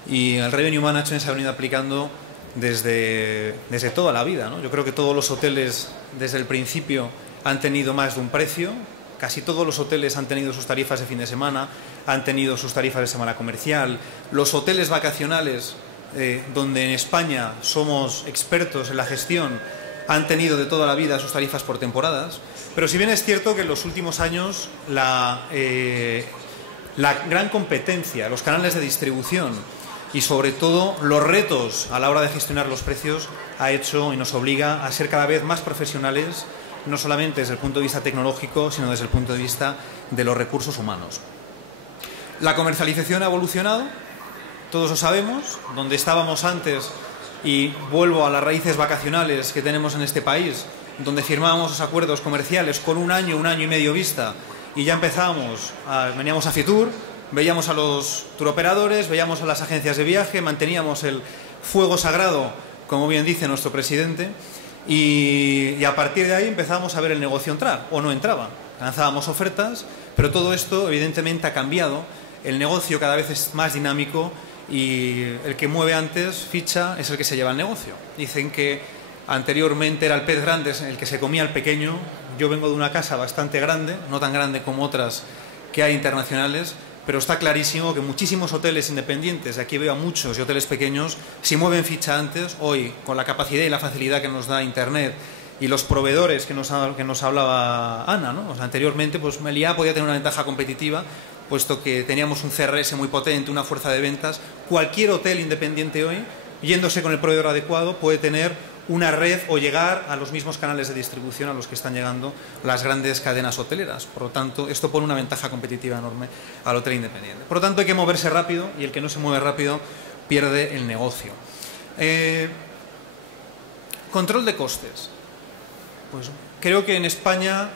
y el revenue management se ha venido aplicando desde toda la vida, ¿no? Yo creo que todos los hoteles desde el principio han tenido más de un precio, casi todos los hoteles han tenido sus tarifas de fin de semana, han tenido sus tarifas de semana comercial, los hoteles vacacionales, donde en España somos expertos en la gestión, han tenido de toda la vida sus tarifas por temporadas, pero si bien es cierto que en los últimos años la gran competencia, los canales de distribución y sobre todo los retos a la hora de gestionar los precios ha hecho y nos obliga a ser cada vez más profesionales, no solamente desde el punto de vista tecnológico, sino desde el punto de vista de los recursos humanos. La comercialización ha evolucionado, todos lo sabemos, donde estábamos antes, y vuelvo a las raíces vacacionales que tenemos en este país, donde firmábamos los acuerdos comerciales con un año y medio vista, y ya veníamos a Fitur, veíamos a los turoperadores, veíamos a las agencias de viaje, manteníamos el fuego sagrado, como bien dice nuestro presidente, y a partir de ahí empezamos a ver el negocio entrar o no entraba. Lanzábamos ofertas, pero todo esto evidentemente ha cambiado. El negocio cada vez es más dinámico y el que mueve antes ficha es el que se lleva el negocio. Dicen que anteriormente era el pez grande el que se comía al pequeño. Yo vengo de una casa bastante grande, no tan grande como otras que hay internacionales, pero está clarísimo que muchísimos hoteles independientes, aquí veo a muchos y hoteles pequeños, si mueven ficha antes, hoy con la capacidad y la facilidad que nos da Internet y los proveedores que nos hablaba Ana, ¿no? O sea, anteriormente pues Meliá podía tener una ventaja competitiva, puesto que teníamos un CRS muy potente, una fuerza de ventas. Cualquier hotel independiente hoy, yéndose con el proveedor adecuado, puede tener una red o llegar a los mismos canales de distribución a los que están llegando las grandes cadenas hoteleras. Por lo tanto, esto pone una ventaja competitiva enorme al hotel independiente. Por lo tanto, hay que moverse rápido y el que no se mueve rápido pierde el negocio. Control de costes. Pues creo que en España,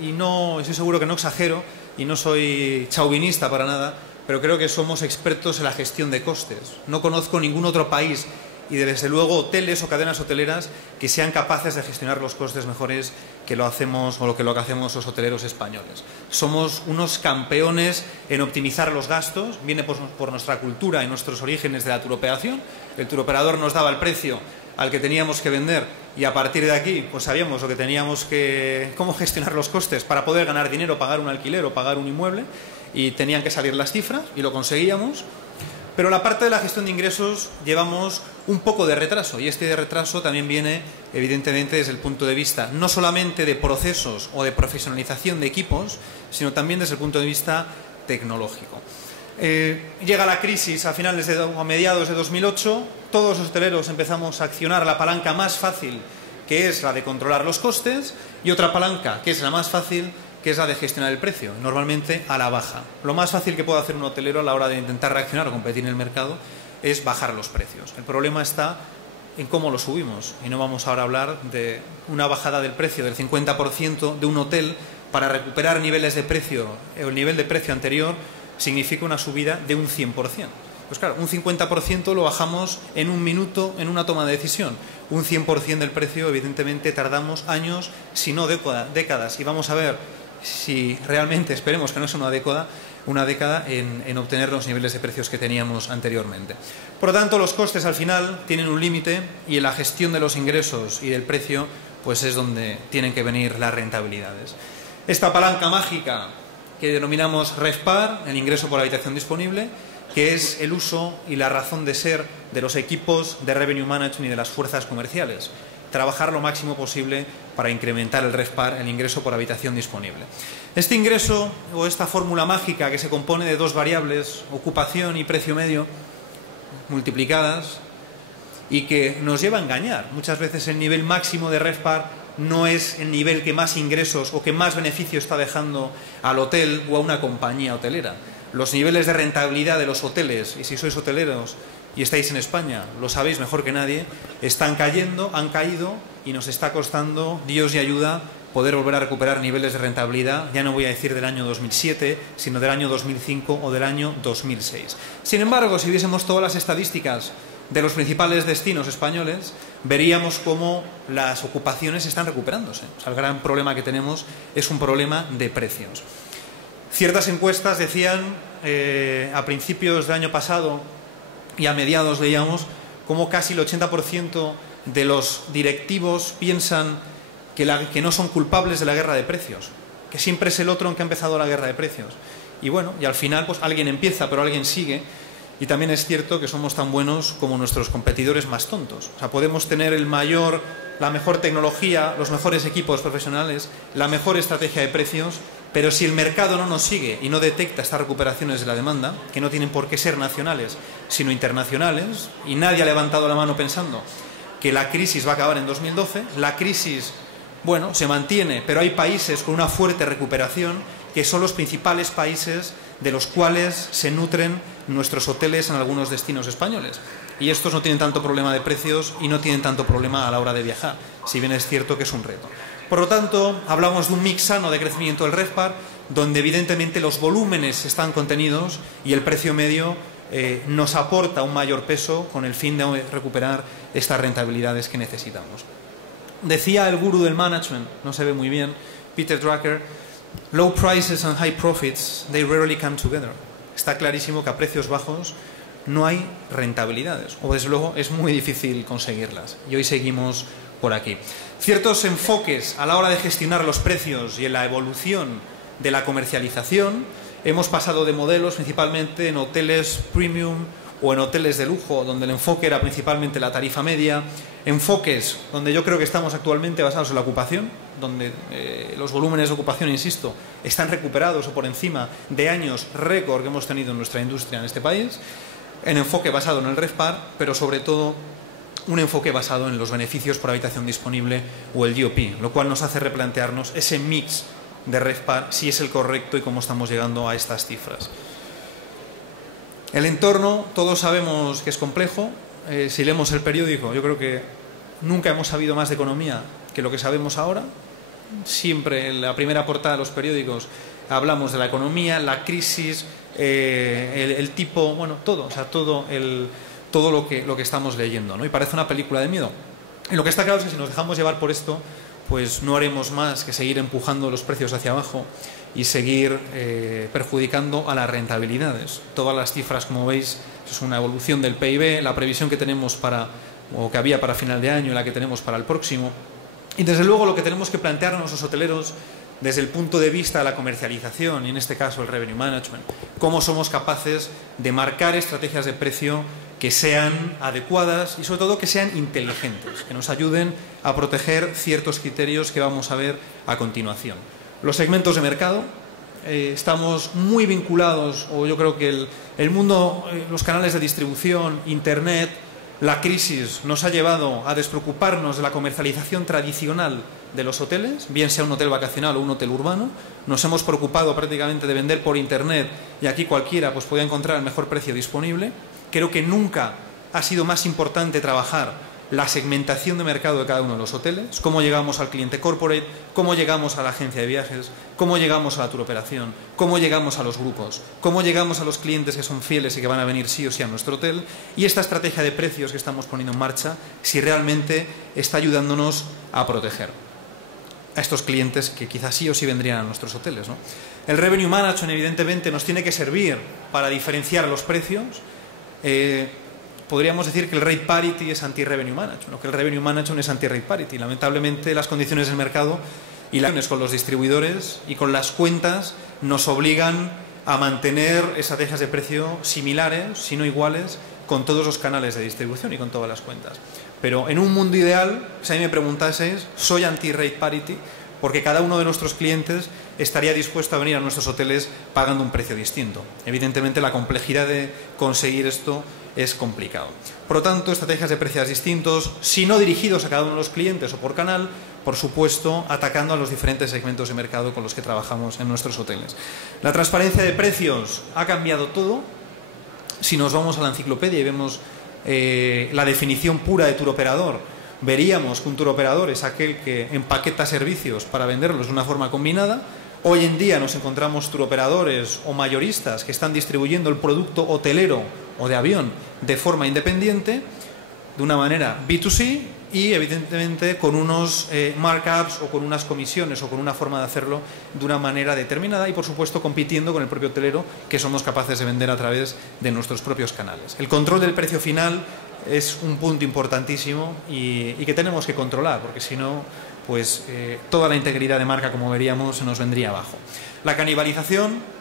y no estoy seguro que no exagero, y no soy chauvinista para nada, pero creo que somos expertos en la gestión de costes. No conozco ningún otro país, y desde luego hoteles o cadenas hoteleras, que sean capaces de gestionar los costes mejores que lo hacemos o lo que hacemos los hoteleros españoles. Somos unos campeones en optimizar los gastos, viene por nuestra cultura y nuestros orígenes de la turoperación. El turoperador nos daba el precio al que teníamos que vender y a partir de aquí pues sabíamos lo que teníamos que, cómo gestionar los costes para poder ganar dinero, pagar un alquiler o pagar un inmueble, y tenían que salir las cifras y lo conseguíamos. Pero la parte de la gestión de ingresos llevamos un poco de retraso, y este retraso también viene evidentemente desde el punto de vista no solamente de procesos o de profesionalización de equipos, sino también desde el punto de vista tecnológico. Llega la crisis a mediados de 2008, todos los hoteleros empezamos a accionar la palanca más fácil, que es la de controlar los costes, y otra palanca, que es la más fácil, que es la de gestionar el precio, normalmente a la baja. Lo más fácil que puede hacer un hotelero a la hora de intentar reaccionar o competir en el mercado es bajar los precios. El problema está en cómo lo subimos, y no vamos ahora a hablar de una bajada del precio del 50% de un hotel para recuperar niveles de precio, el nivel de precio anterior significa una subida de un 100%. Pues claro, un 50% lo bajamos en un minuto en una toma de decisión. Un 100% del precio, evidentemente, tardamos años, si no décadas. Y vamos a ver si realmente, esperemos que no sea una década en obtener los niveles de precios que teníamos anteriormente. Por lo tanto, los costes al final tienen un límite, y en la gestión de los ingresos y del precio pues es donde tienen que venir las rentabilidades. Esta palanca mágica que denominamos RevPAR, el ingreso por habitación disponible, que es el uso y la razón de ser de los equipos de Revenue Management y de las fuerzas comerciales. Trabajar lo máximo posible para incrementar el RevPAR, el ingreso por habitación disponible. Este ingreso, o esta fórmula mágica que se compone de dos variables, ocupación y precio medio, multiplicadas, y que nos lleva a engañar. Muchas veces el nivel máximo de RevPAR no es el nivel que más ingresos o que más beneficio está dejando al hotel o a una compañía hotelera. Los niveles de rentabilidad de los hoteles, y si sois hoteleros y estáis en España, lo sabéis mejor que nadie, están cayendo, han caído, y nos está costando, Dios y ayuda, poder volver a recuperar niveles de rentabilidad, ya no voy a decir del año 2007, sino del año 2005 o del año 2006. Sin embargo, si viésemos todas las estadísticas de los principales destinos españoles, veríamos cómo las ocupaciones están recuperándose. O sea, el gran problema que tenemos es un problema de precios. Ciertas encuestas decían, a principios del año pasado y a mediados veíamos, cómo casi el 80% de los directivos piensan que no son culpables de la guerra de precios, que siempre es el otro en que ha empezado la guerra de precios. Y bueno, y al final pues alguien empieza, pero alguien sigue. Y también es cierto que somos tan buenos como nuestros competidores más tontos. O sea, podemos tener la mejor tecnología, los mejores equipos profesionales, la mejor estrategia de precios, pero si el mercado no nos sigue y no detecta estas recuperaciones de la demanda, que no tienen por qué ser nacionales, sino internacionales, y nadie ha levantado la mano pensando que la crisis va a acabar en 2012, la crisis, bueno, se mantiene, pero hay países con una fuerte recuperación que son los principales países de los cuales se nutren nuestros hoteles en algunos destinos españoles. Y estos no tienen tanto problema de precios y no tienen tanto problema a la hora de viajar, si bien es cierto que es un reto. Por lo tanto, hablamos de un mix sano de crecimiento del RevPAR, donde evidentemente los volúmenes están contenidos y el precio medio nos aporta un mayor peso con el fin de recuperar estas rentabilidades que necesitamos. Decía el gurú del management, no se ve muy bien, Peter Drucker, low prices and high profits, they rarely come together. Está clarísimo que a precios bajos no hay rentabilidades, o desde luego es muy difícil conseguirlas. Y hoy seguimos por aquí. Ciertos enfoques a la hora de gestionar los precios y en la evolución de la comercialización, hemos pasado de modelos principalmente en hoteles premium o en hoteles de lujo, donde el enfoque era principalmente la tarifa media, enfoques donde yo creo que estamos actualmente basados en la ocupación, donde los volúmenes de ocupación, insisto, están recuperados o por encima de años récord que hemos tenido en nuestra industria en este país, en enfoque basado en el RevPAR, pero sobre todo un enfoque basado en los beneficios por habitación disponible o el GOP, lo cual nos hace replantearnos ese mix de RevPAR, si es el correcto y cómo estamos llegando a estas cifras. El entorno, todos sabemos que es complejo. Si leemos el periódico, yo creo que nunca hemos sabido más de economía que lo que sabemos ahora. Siempre en la primera portada de los periódicos hablamos de la economía, la crisis, el tipo, bueno, todo, o sea, todo lo que estamos leyendo, ¿no? Y parece una película de miedo. Y lo que está claro es que si nos dejamos llevar por esto, pues no haremos más que seguir empujando los precios hacia abajo y seguir perjudicando a las rentabilidades. Todas las cifras, como veis, es una evolución del PIB, la previsión que tenemos o que había para final de año y la que tenemos para el próximo. Y desde luego lo que tenemos que plantearnos los hoteleros desde el punto de vista de la comercialización, y en este caso el revenue management, cómo somos capaces de marcar estrategias de precio que sean adecuadas y sobre todo que sean inteligentes, que nos ayuden a proteger ciertos criterios que vamos a ver a continuación. Los segmentos de mercado, estamos muy vinculados, o yo creo que el mundo, los canales de distribución, Internet, la crisis nos ha llevado a despreocuparnos de la comercialización tradicional de los hoteles, bien sea un hotel vacacional o un hotel urbano. Nos hemos preocupado prácticamente de vender por Internet y aquí cualquiera pues podía encontrar el mejor precio disponible. Creo que nunca ha sido más importante trabajar la segmentación de mercado de cada uno de los hoteles, cómo llegamos al cliente corporate, cómo llegamos a la agencia de viajes, cómo llegamos a la turoperación, cómo llegamos a los grupos, cómo llegamos a los clientes que son fieles y que van a venir sí o sí a nuestro hotel, y esta estrategia de precios que estamos poniendo en marcha, si realmente está ayudándonos a proteger a estos clientes que quizás sí o sí vendrían a nuestros hoteles, ¿no? El revenue management evidentemente nos tiene que servir para diferenciar los precios. Podríamos decir que el rate parity es anti-revenue management, o que el revenue management es anti-rate parity. Lamentablemente las condiciones del mercado y las relaciones con los distribuidores y con las cuentas nos obligan a mantener estrategias de precio similares, si no iguales, con todos los canales de distribución y con todas las cuentas. Pero en un mundo ideal, si a mí me preguntases, soy anti-rate parity, porque cada uno de nuestros clientes estaría dispuesto a venir a nuestros hoteles pagando un precio distinto. Evidentemente la complejidad de conseguir esto es complicado. Por lo tanto, estrategias de precios distintos, si no dirigidos a cada uno de los clientes o por canal, por supuesto, atacando a los diferentes segmentos de mercado con los que trabajamos en nuestros hoteles. La transparencia de precios ha cambiado todo. Si nos vamos a la enciclopedia y vemos la definición pura de turoperador, veríamos que un turoperador es aquel que empaqueta servicios para venderlos de una forma combinada. Hoy en día nos encontramos turoperadores o mayoristas que están distribuyendo el producto hotelero o de avión de forma independiente, de una manera B2C y evidentemente con unos markups o con unas comisiones o con una forma de hacerlo de una manera determinada y por supuesto compitiendo con el propio hotelero que somos capaces de vender a través de nuestros propios canales. El control del precio final es un punto importantísimo y que tenemos que controlar, porque si no, pues toda la integridad de marca, como veríamos, se nos vendría abajo. La canibalización,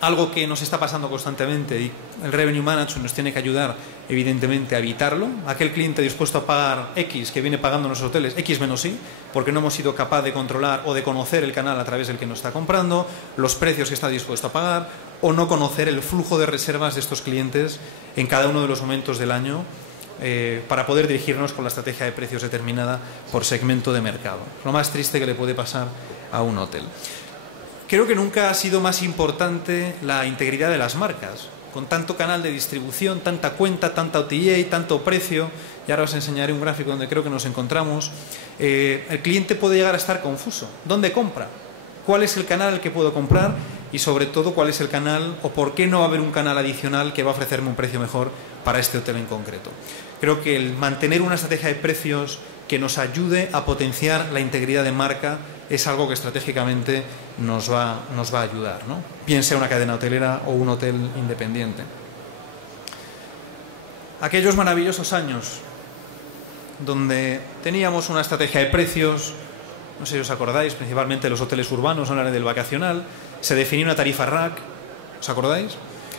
algo que nos está pasando constantemente y el revenue management nos tiene que ayudar, evidentemente, a evitarlo. Aquel cliente dispuesto a pagar X, que viene pagando en nuestros hoteles, X menos Y, porque no hemos sido capaz de controlar o de conocer el canal a través del que nos está comprando, los precios que está dispuesto a pagar, o no conocer el flujo de reservas de estos clientes en cada uno de los momentos del año, para poder dirigirnos con la estrategia de precios determinada por segmento de mercado. Lo más triste que le puede pasar a un hotel. Creo que nunca ha sido más importante la integridad de las marcas. Con tanto canal de distribución, tanta cuenta, tanta OTA, tanto precio, y ahora os enseñaré un gráfico donde creo que nos encontramos, el cliente puede llegar a estar confuso. ¿Dónde compra? ¿Cuál es el canal al que puedo comprar? Y sobre todo, ¿cuál es el canal o por qué no va a haber un canal adicional que va a ofrecerme un precio mejor para este hotel en concreto? Creo que el mantener una estrategia de precios que nos ayude a potenciar la integridad de marca es algo que estratégicamente nos va a ayudar, ¿no? Bien sea una cadena hotelera o un hotel independiente. Aquellos maravillosos años donde teníamos una estrategia de precios, no sé si os acordáis, principalmente los hoteles urbanos, no hablaré del vacacional, se definía una tarifa RAC, ¿os acordáis?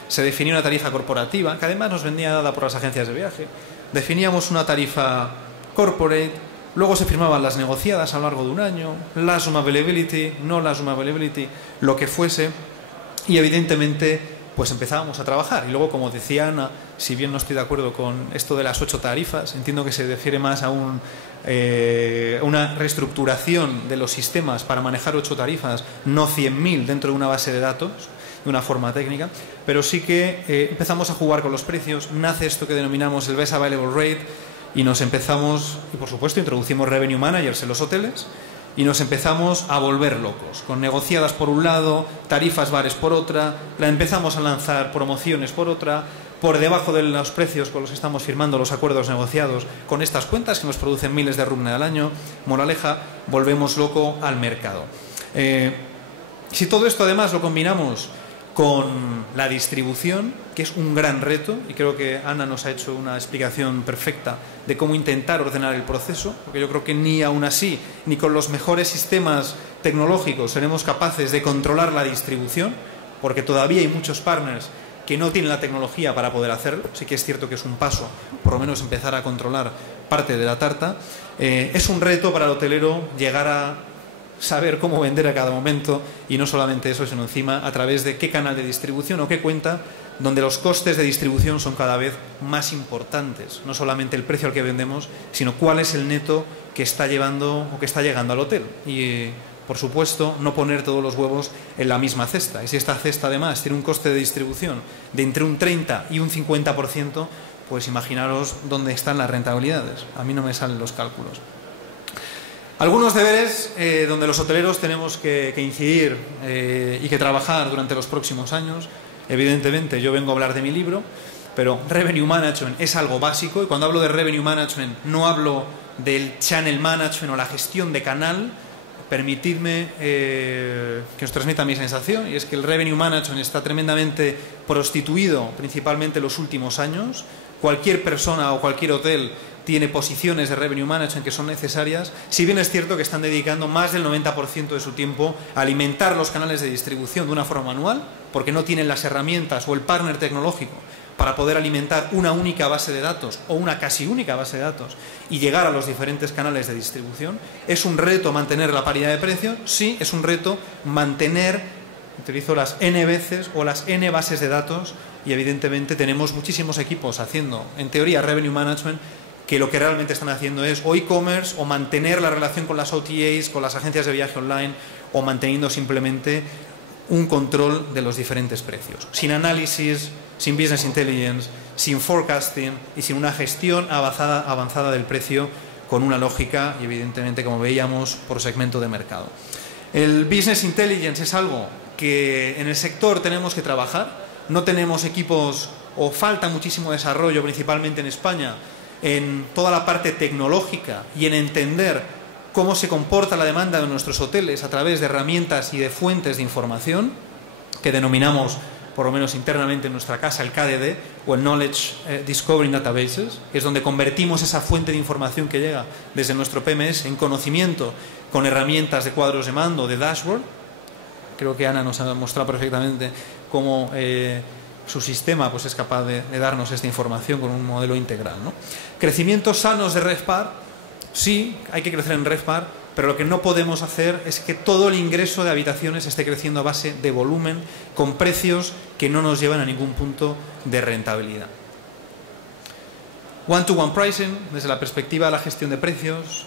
Se definía una tarifa corporativa, que además nos vendía dada por las agencias de viaje. Definíamos una tarifa corporate, luego se firmaban las negociadas a lo largo de un año, la sum availability, no la sum availability, lo que fuese, y evidentemente pues empezábamos a trabajar. Y luego, como decía Ana, si bien no estoy de acuerdo con esto de las 8 tarifas, entiendo que se refiere más a una reestructuración de los sistemas para manejar 8 tarifas, no 100.000 dentro de una base de datos, de una forma técnica, pero sí que empezamos a jugar con los precios. Nace esto que denominamos el Best Available Rate, y nos empezamos, y por supuesto introducimos revenue managers en los hoteles, y nos empezamos a volver locos, con negociadas por un lado, tarifas bares por otra, empezamos a lanzar promociones por otra, por debajo de los precios con los que estamos firmando los acuerdos negociados con estas cuentas que nos producen miles de room night al año. Moraleja, volvemos loco al mercado. Si todo esto además lo combinamos con la distribución, que es un gran reto, y creo que Ana nos ha hecho una explicación perfecta de cómo intentar ordenar el proceso, porque yo creo que ni aún así, ni con los mejores sistemas tecnológicos seremos capaces de controlar la distribución, porque todavía hay muchos partners que no tienen la tecnología para poder hacerlo. Sí que es cierto que es un paso, por lo menos empezar a controlar parte de la tarta. Es un reto para el hotelero llegar a saber cómo vender a cada momento, y no solamente eso, sino encima a través de qué canal de distribución o qué cuenta, donde los costes de distribución son cada vez más importantes. No solamente el precio al que vendemos, sino cuál es el neto que está llevando o que está llegando al hotel. Y, por supuesto, no poner todos los huevos en la misma cesta. Y si esta cesta además tiene un coste de distribución de entre un 30 y un 50%, pues imaginaros dónde están las rentabilidades. A mí no me salen los cálculos. Algunos deberes donde los hoteleros tenemos que incidir y que trabajar durante los próximos años. Evidentemente, yo vengo a hablar de mi libro, pero Revenue Management es algo básico, y cuando hablo de Revenue Management no hablo del Channel Management o la gestión de canal. Permitidme que os transmita mi sensación, y es que el Revenue Management está tremendamente prostituido, principalmente en los últimos años. Cualquier persona o cualquier hotel tiene posiciones de Revenue Management que son necesarias, si bien es cierto que están dedicando más del 90% de su tiempo a alimentar los canales de distribución de una forma manual, porque no tienen las herramientas o el partner tecnológico para poder alimentar una única base de datos o una casi única base de datos y llegar a los diferentes canales de distribución. ¿Es un reto mantener la paridad de precios? Sí, es un reto mantener, utilizo las N veces o las N bases de datos, y evidentemente tenemos muchísimos equipos haciendo, en teoría, Revenue Management, que lo que realmente están haciendo es o e-commerce o mantener la relación con las OTAs, con las agencias de viaje online, o manteniendo simplemente un control de los diferentes precios. Sin análisis, sin business intelligence, sin forecasting y sin una gestión avanzada del precio con una lógica y, evidentemente, como veíamos, por segmento de mercado. El business intelligence es algo que en el sector tenemos que trabajar. No tenemos equipos, o falta muchísimo desarrollo, principalmente en España, en toda la parte tecnológica y en entender cómo se comporta la demanda de nuestros hoteles a través de herramientas y de fuentes de información que denominamos, por lo menos internamente en nuestra casa, el KDD o el Knowledge Discovery Databases, que es donde convertimos esa fuente de información que llega desde nuestro PMS en conocimiento con herramientas de cuadros de mando, de dashboard. Creo que Ana nos ha mostrado perfectamente cómo su sistema pues es capaz de darnos esta información con un modelo integral, ¿no? Crecimientos sanos de RevPAR, sí, hay que crecer en RevPAR, pero lo que no podemos hacer es que todo el ingreso de habitaciones esté creciendo a base de volumen, con precios que no nos llevan a ningún punto de rentabilidad. One-to-one pricing, desde la perspectiva de la gestión de precios.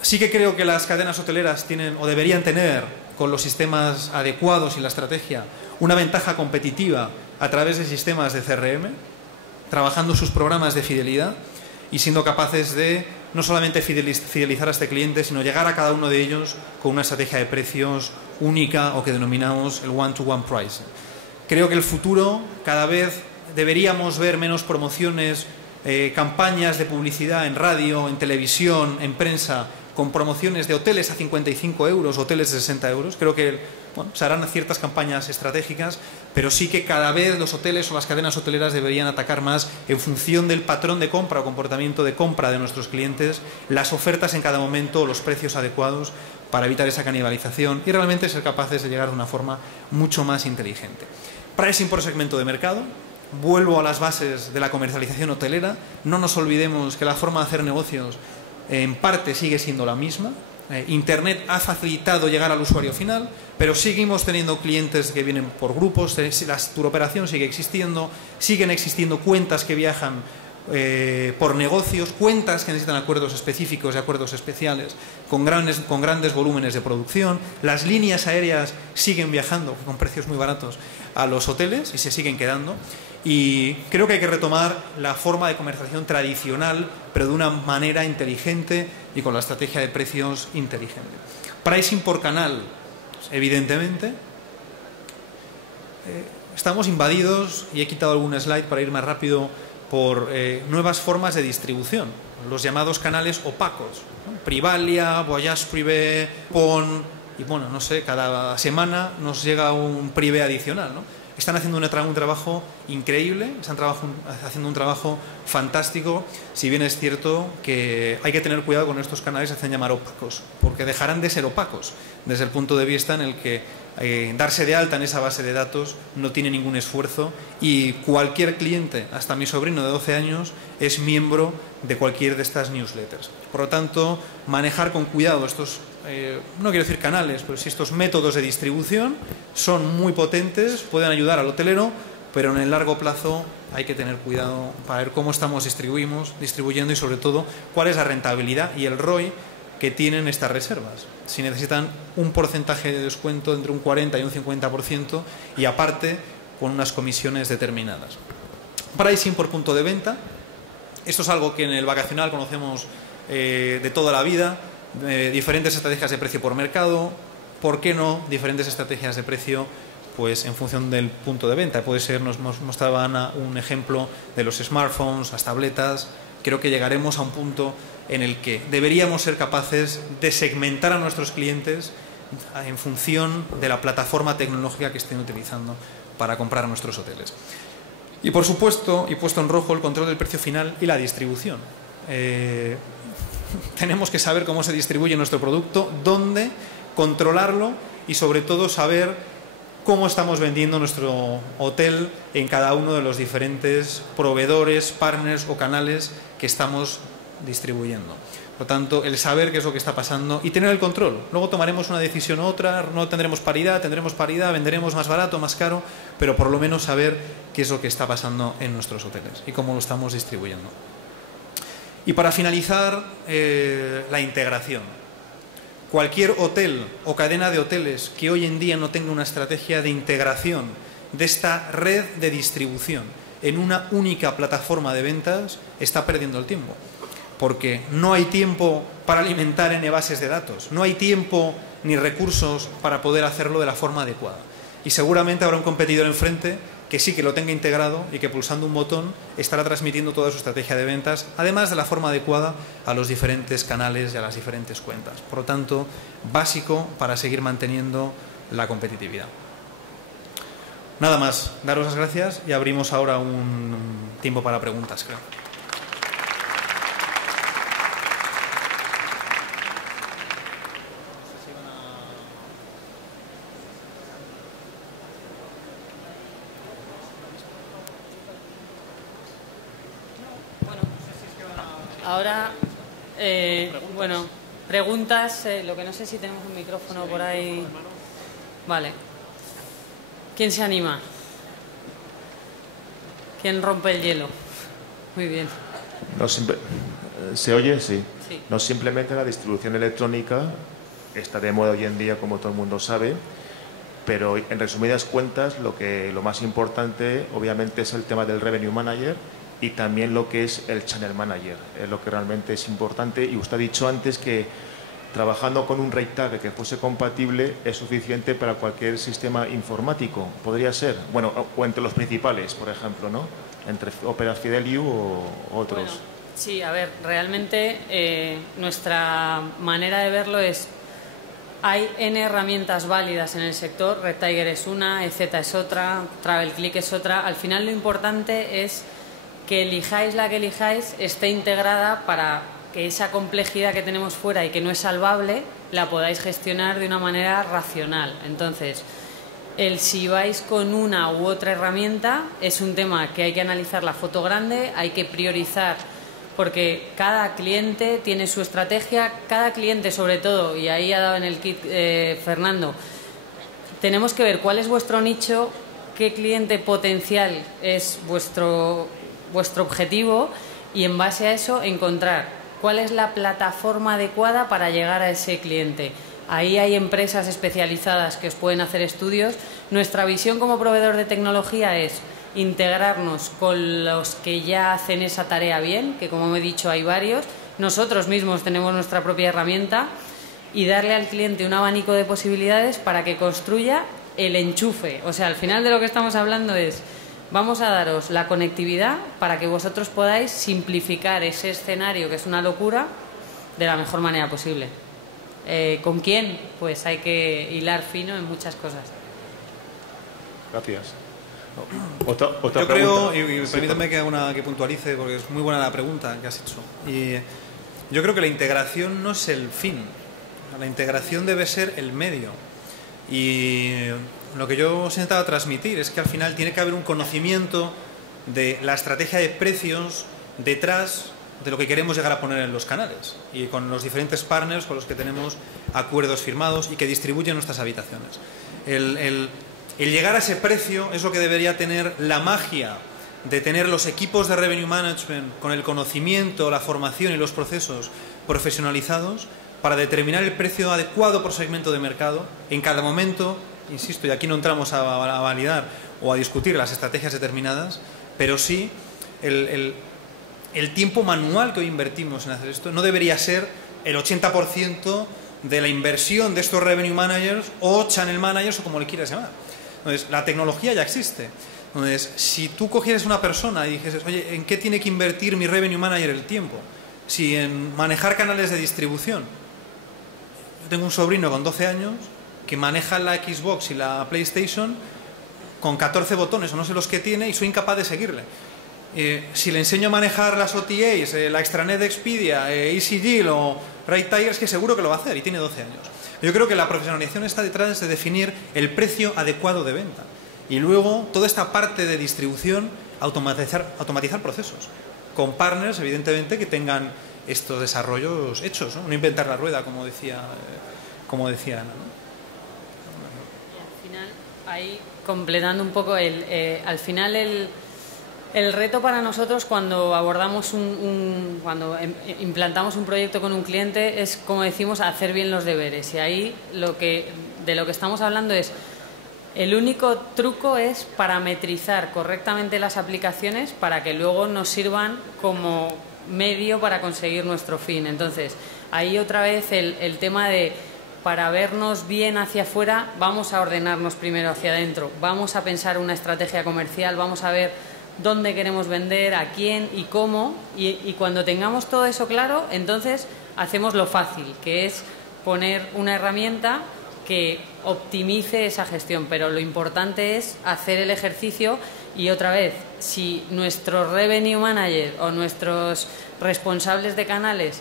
Sí que creo que las cadenas hoteleras tienen o deberían tener, con los sistemas adecuados y la estrategia, una ventaja competitiva a través de sistemas de CRM, trabajando sus programas de fidelidad y siendo capaces de no solamente fidelizar a este cliente, sino llegar a cada uno de ellos con una estrategia de precios única, o que denominamos el one-to-one pricing. Creo que el futuro, cada vez deberíamos ver menos promociones, campañas de publicidad en radio, en televisión, en prensa, con promociones de hoteles a 55 euros, hoteles de 60 euros. Creo que se harán ciertas campañas estratégicas, pero sí que cada vez los hoteles o las cadenas hoteleras deberían atacar más en función del patrón de compra o comportamiento de compra de nuestros clientes, las ofertas en cada momento, los precios adecuados para evitar esa canibalización y realmente ser capaces de llegar de una forma mucho más inteligente. Pricing por segmento de mercado. Vuelvo a las bases de la comercialización hotelera. No nos olvidemos que la forma de hacer negocios en parte sigue siendo la misma. Internet ha facilitado llegar al usuario final, pero seguimos teniendo clientes que vienen por grupos, la turoperación sigue existiendo, siguen existiendo cuentas que viajan por negocios, cuentas que necesitan acuerdos específicos y acuerdos especiales con grandes volúmenes de producción. Las líneas aéreas siguen viajando con precios muy baratos a los hoteles y se siguen quedando. Y creo que hay que retomar la forma de comercialización tradicional, pero de una manera inteligente y con la estrategia de precios inteligente. Pricing por canal, evidentemente. Estamos invadidos, y he quitado algún slide para ir más rápido, por nuevas formas de distribución, los llamados canales opacos, ¿no? Privalia, Voyage Privé, PON, y bueno, no sé, cada semana nos llega un privé adicional, ¿no? Están haciendo un trabajo increíble, están haciendo un trabajo fantástico, si bien es cierto que hay que tener cuidado con estos canales que se hacen llamar opacos, porque dejarán de ser opacos desde el punto de vista en el que darse de alta en esa base de datos no tiene ningún esfuerzo y cualquier cliente, hasta mi sobrino de 12 años, es miembro de cualquier de estas newsletters. Por lo tanto, manejar con cuidado estos, no quiero decir canales, pero sí estos métodos de distribución son muy potentes, pueden ayudar al hotelero, pero en el largo plazo hay que tener cuidado para ver cómo estamos distribuyendo y sobre todo cuál es la rentabilidad y el ROI que tienen estas reservas. Si necesitan un porcentaje de descuento entre un 40 y un 50% y aparte con unas comisiones determinadas. Pricing por punto de venta. Esto es algo que en el vacacional conocemos de toda la vida. Diferentes estrategias de precio por mercado. ¿Por qué no diferentes estrategias de precio pues en función del punto de venta? Puede ser, nos mostraba Ana un ejemplo de los smartphones, las tabletas. Creo que llegaremos a un punto en el que deberíamos ser capaces de segmentar a nuestros clientes en función de la plataforma tecnológica que estén utilizando para comprar a nuestros hoteles. Y por supuesto, y puesto en rojo, el control del precio final y la distribución. Tenemos que saber cómo se distribuye nuestro producto, dónde, controlarlo y sobre todo saber cómo estamos vendiendo nuestro hotel en cada uno de los diferentes proveedores, partners o canales que estamos distribuyendo. Por lo tanto, el saber qué es lo que está pasando y tener el control. Luego tomaremos una decisión u otra, no tendremos paridad, venderemos más barato, más caro, pero por lo menos saber qué es lo que está pasando en nuestros hoteles y cómo lo estamos distribuyendo. Y para finalizar, la integración. Cualquier hotel o cadena de hoteles que hoy en día no tenga una estrategia de integración de esta red de distribución en una única plataforma de ventas está perdiendo el tiempo. Porque no hay tiempo para alimentar N bases de datos, no hay tiempo ni recursos para poder hacerlo de la forma adecuada. Y seguramente habrá un competidor enfrente que sí que lo tenga integrado y que pulsando un botón estará transmitiendo toda su estrategia de ventas, además de la forma adecuada a los diferentes canales y a las diferentes cuentas. Por lo tanto, básico para seguir manteniendo la competitividad. Nada más, daros las gracias y abrimos ahora un tiempo para preguntas, creo. Ahora, bueno, preguntas, lo que no sé si tenemos un micrófono por ahí. Vale. ¿Quién se anima? ¿Quién rompe el hielo? Muy bien. No, ¿se oye? Sí. Sí. No simplemente la distribución electrónica está de moda hoy en día, como todo el mundo sabe, pero en resumidas cuentas lo más importante obviamente es el tema del Revenue Manager y también lo que es el Channel Manager, es lo que realmente es importante. Y usted ha dicho antes que trabajando con un rate tag que fuese compatible es suficiente para cualquier sistema informático. ¿Podría ser? Bueno, o entre los principales, por ejemplo, ¿no? Entre Opera Fidelio o otros. Bueno, sí, a ver, realmente nuestra manera de verlo es: hay N herramientas válidas en el sector, Red Tiger es una, EZ es otra, TravelClick es otra. Al final lo importante es que elijáis la que elijáis esté integrada para que esa complejidad que tenemos fuera y que no es salvable la podáis gestionar de una manera racional. Entonces, si vais con una u otra herramienta es un tema que hay que analizar la foto grande, hay que priorizar, porque cada cliente tiene su estrategia, cada cliente sobre todo, y ahí ha dado en el kit Fernando, tenemos que ver cuál es vuestro nicho, qué cliente potencial es vuestro objetivo y en base a eso encontrar cuál es la plataforma adecuada para llegar a ese cliente. Ahí hay empresas especializadas que os pueden hacer estudios. Nuestra visión como proveedor de tecnología es integrarnos con los que ya hacen esa tarea bien, que como he dicho hay varios, nosotros mismos tenemos nuestra propia herramienta, y darle al cliente un abanico de posibilidades para que construya el enchufe. O sea, al final de lo que estamos hablando es, vamos a daros la conectividad para que vosotros podáis simplificar ese escenario, que es una locura, de la mejor manera posible. ¿Con quién? Pues hay que hilar fino en muchas cosas. Gracias. Yo creo, y permítame que puntualice, porque es muy buena la pregunta que has hecho. Y yo creo que la integración no es el fin. La integración debe ser el medio. Y lo que yo os he intentado transmitir es que al final tiene que haber un conocimiento de la estrategia de precios detrás de lo que queremos llegar a poner en los canales y con los diferentes partners con los que tenemos acuerdos firmados y que distribuyen nuestras habitaciones. El llegar a ese precio es lo que debería tener la magia de tener los equipos de Revenue Management con el conocimiento, la formación y los procesos profesionalizados para determinar el precio adecuado por segmento de mercado en cada momento, insisto, y aquí no entramos a validar o a discutir las estrategias determinadas, pero sí el tiempo manual que hoy invertimos en hacer esto no debería ser el 80% de la inversión de estos Revenue Managers o Channel Managers o como le quieras llamar. Entonces, la tecnología ya existe. Entonces, si tú cogieras una persona y dijeses, oye, ¿en qué tiene que invertir mi Revenue Manager el tiempo? Si en manejar canales de distribución. Yo tengo un sobrino con 12 años que maneja la Xbox y la PlayStation con 14 botones o no sé los que tiene y soy incapaz de seguirle. Si le enseño a manejar las OTAs, la extranet de Expedia, EasyJill o Right Tigers, que seguro que lo va a hacer y tiene 12 años. Yo creo que la profesionalización está detrás de definir el precio adecuado de venta y luego toda esta parte de distribución automatizar procesos con partners evidentemente que tengan estos desarrollos hechos, ¿no? No inventar la rueda como decía Ana, ¿no? Y al final, ahí completando un poco al final el reto para nosotros cuando abordamos cuando implantamos un proyecto con un cliente es, como decimos, hacer bien los deberes. Y ahí de lo que estamos hablando es, el único truco es parametrizar correctamente las aplicaciones para que luego nos sirvan como medio para conseguir nuestro fin. Entonces, ahí otra vez el tema de, para vernos bien hacia afuera, vamos a ordenarnos primero hacia adentro, vamos a pensar una estrategia comercial, vamos a ver dónde queremos vender, a quién y cómo, y cuando tengamos todo eso claro, entonces hacemos lo fácil, que es poner una herramienta que optimice esa gestión, pero lo importante es hacer el ejercicio. Y otra vez, si nuestros Revenue Manager o nuestros responsables de canales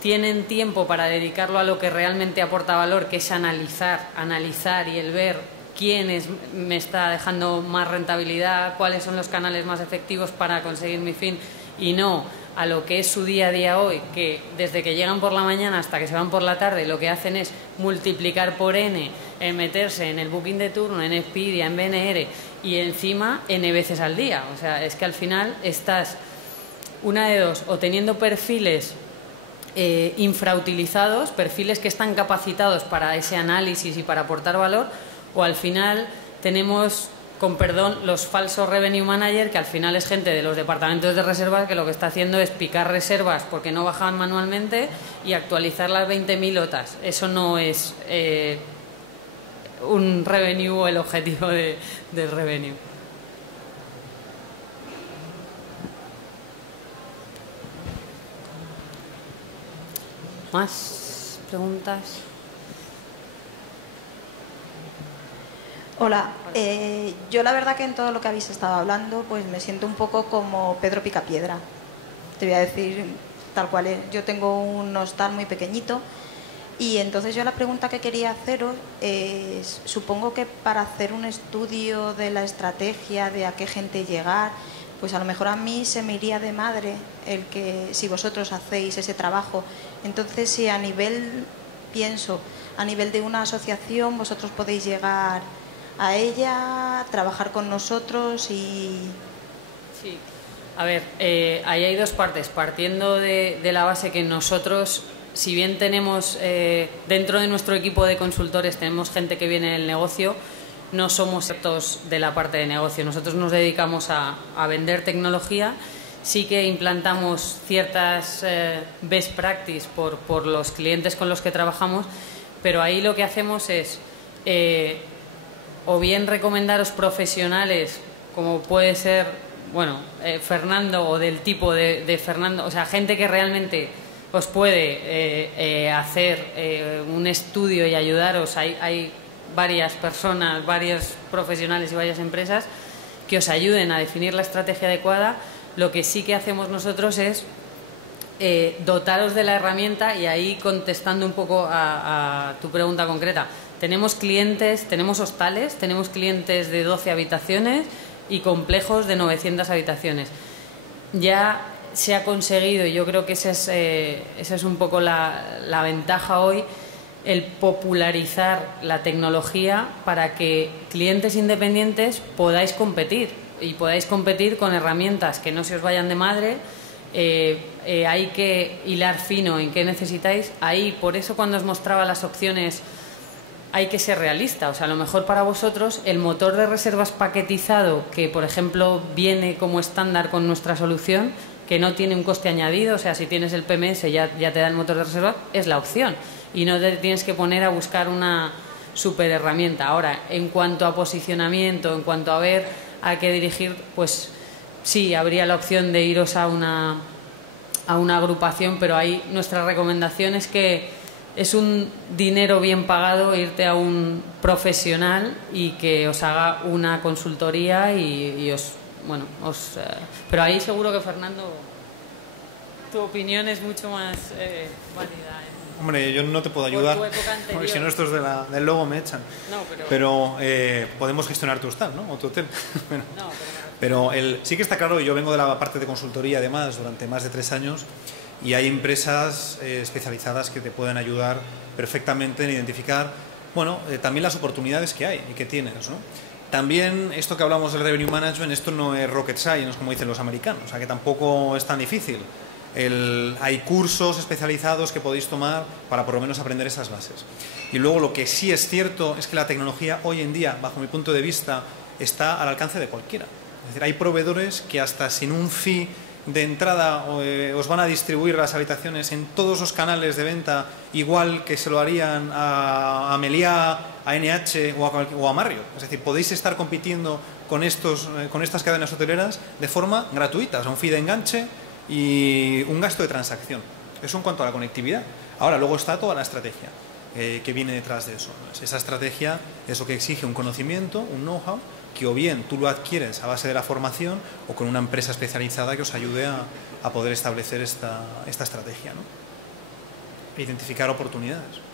tienen tiempo para dedicarlo a lo que realmente aporta valor, que es analizar y el ver quién me está dejando más rentabilidad, cuáles son los canales más efectivos para conseguir mi fin, y no a lo que es su día a día hoy, que desde que llegan por la mañana hasta que se van por la tarde lo que hacen es multiplicar por N, meterse en el booking de turno, en Expedia, en BNR y encima N veces al día. O sea, es que al final estás una de dos, o teniendo perfiles infrautilizados, perfiles que están capacitados para ese análisis y para aportar valor, o al final tenemos, con perdón, los falsos Revenue Manager, que al final es gente de los departamentos de reservas que lo que está haciendo es picar reservas porque no bajaban manualmente y actualizar las 20.000 OTAs. Eso no es un revenue o el objetivo del revenue. ¿Más preguntas? Hola, yo la verdad que en todo lo que habéis estado hablando pues me siento un poco como Pedro Picapiedra. Te voy a decir tal cual es. Yo tengo un hostal muy pequeñito y entonces yo la pregunta que quería haceros es, supongo que para hacer un estudio de la estrategia, de a qué gente llegar, pues a lo mejor a mí se me iría de madre el que si vosotros hacéis ese trabajo. Entonces si a nivel, pienso, a nivel de una asociación vosotros podéis llegar a ella, trabajar con nosotros y... Sí, a ver, ahí hay dos partes. Partiendo de la base que nosotros, si bien tenemos dentro de nuestro equipo de consultores tenemos gente que viene del negocio, no somos expertos de la parte de negocio. Nosotros nos dedicamos a vender tecnología. Sí que implantamos ciertas best practice por los clientes con los que trabajamos, pero ahí lo que hacemos es o bien recomendaros profesionales, como puede ser, bueno, Fernando o del tipo de Fernando, o sea, gente que realmente os puede hacer un estudio y ayudaros. Hay varias personas, varios profesionales y varias empresas que os ayuden a definir la estrategia adecuada. Lo que sí que hacemos nosotros es dotaros de la herramienta, y ahí contestando un poco a tu pregunta concreta, tenemos clientes, tenemos hostales, tenemos clientes de 12 habitaciones y complejos de 900 habitaciones. Ya se ha conseguido, y yo creo que esa es un poco la ventaja hoy, el popularizar la tecnología para que clientes independientes podáis competir, y podáis competir con herramientas que no se os vayan de madre. Hay que hilar fino en qué necesitáis. Ahí, por eso cuando os mostraba las opciones, hay que ser realista. O sea, a lo mejor para vosotros el motor de reservas paquetizado, que por ejemplo viene como estándar con nuestra solución, que no tiene un coste añadido, o sea, si tienes el PMS ya te da el motor de reserva, es la opción, y no te tienes que poner a buscar una super herramienta. Ahora, en cuanto a posicionamiento, en cuanto a ver a qué dirigir, pues sí, habría la opción de iros a una agrupación, pero ahí nuestra recomendación es que es un dinero bien pagado irte a un profesional y que os haga una consultoría y os... Bueno, pero ahí seguro que, Fernando, tu opinión es mucho más válida. Hombre, yo no te puedo ayudar, porque si no estos del logo me echan. No, pero podemos gestionar tu hostal, ¿no? O tu hotel. Bueno, no, pero sí que está claro, yo vengo de la parte de consultoría además durante más de 3 años, y hay empresas especializadas que te pueden ayudar perfectamente en identificar, bueno, también las oportunidades que hay y que tienes, ¿no? También esto que hablamos del revenue management, esto no es rocket science, como dicen los americanos, o sea que tampoco es tan difícil. Hay cursos especializados que podéis tomar para por lo menos aprender esas bases. Y luego lo que sí es cierto es que la tecnología hoy en día, bajo mi punto de vista, está al alcance de cualquiera. Es decir, hay proveedores que hasta sin un fee de entrada os van a distribuir las habitaciones en todos los canales de venta, igual que se lo harían a Meliá, a NH o a Marriott. Es decir, podéis estar compitiendo con estas cadenas hoteleras de forma gratuita, o sea, un fee de enganche y un gasto de transacción. Eso en cuanto a la conectividad. Ahora, luego está toda la estrategia que viene detrás de eso, ¿no? Esa estrategia es lo que exige un conocimiento, un know-how, que o bien tú lo adquieres a base de la formación o con una empresa especializada que os ayude a poder establecer esta estrategia, ¿no? E identificar oportunidades.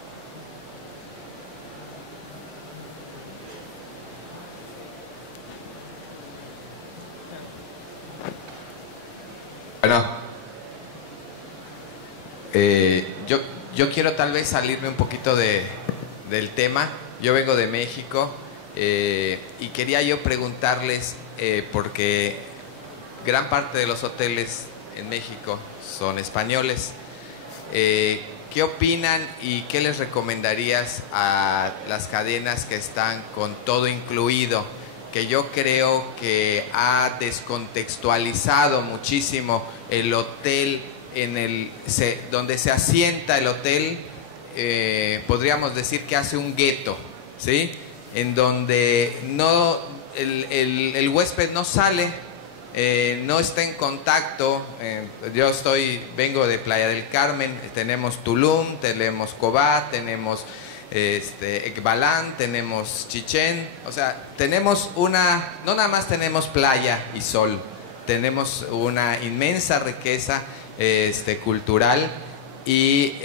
Bueno, yo quiero tal vez salirme un poquito del tema. Yo vengo de México y quería yo preguntarles, porque gran parte de los hoteles en México son españoles, ¿qué opinan y qué les recomendarías a las cadenas que están con todo incluido? Que yo creo que ha descontextualizado muchísimo el hotel, donde se asienta el hotel, podríamos decir que hace un gueto, ¿sí? En donde el huésped no sale, no está en contacto. Yo vengo de Playa del Carmen, tenemos Tulum, tenemos Cobá, tenemos Ekbalán, tenemos Chichén, o sea, tenemos no nada más tenemos playa y sol, tenemos una inmensa riqueza cultural, y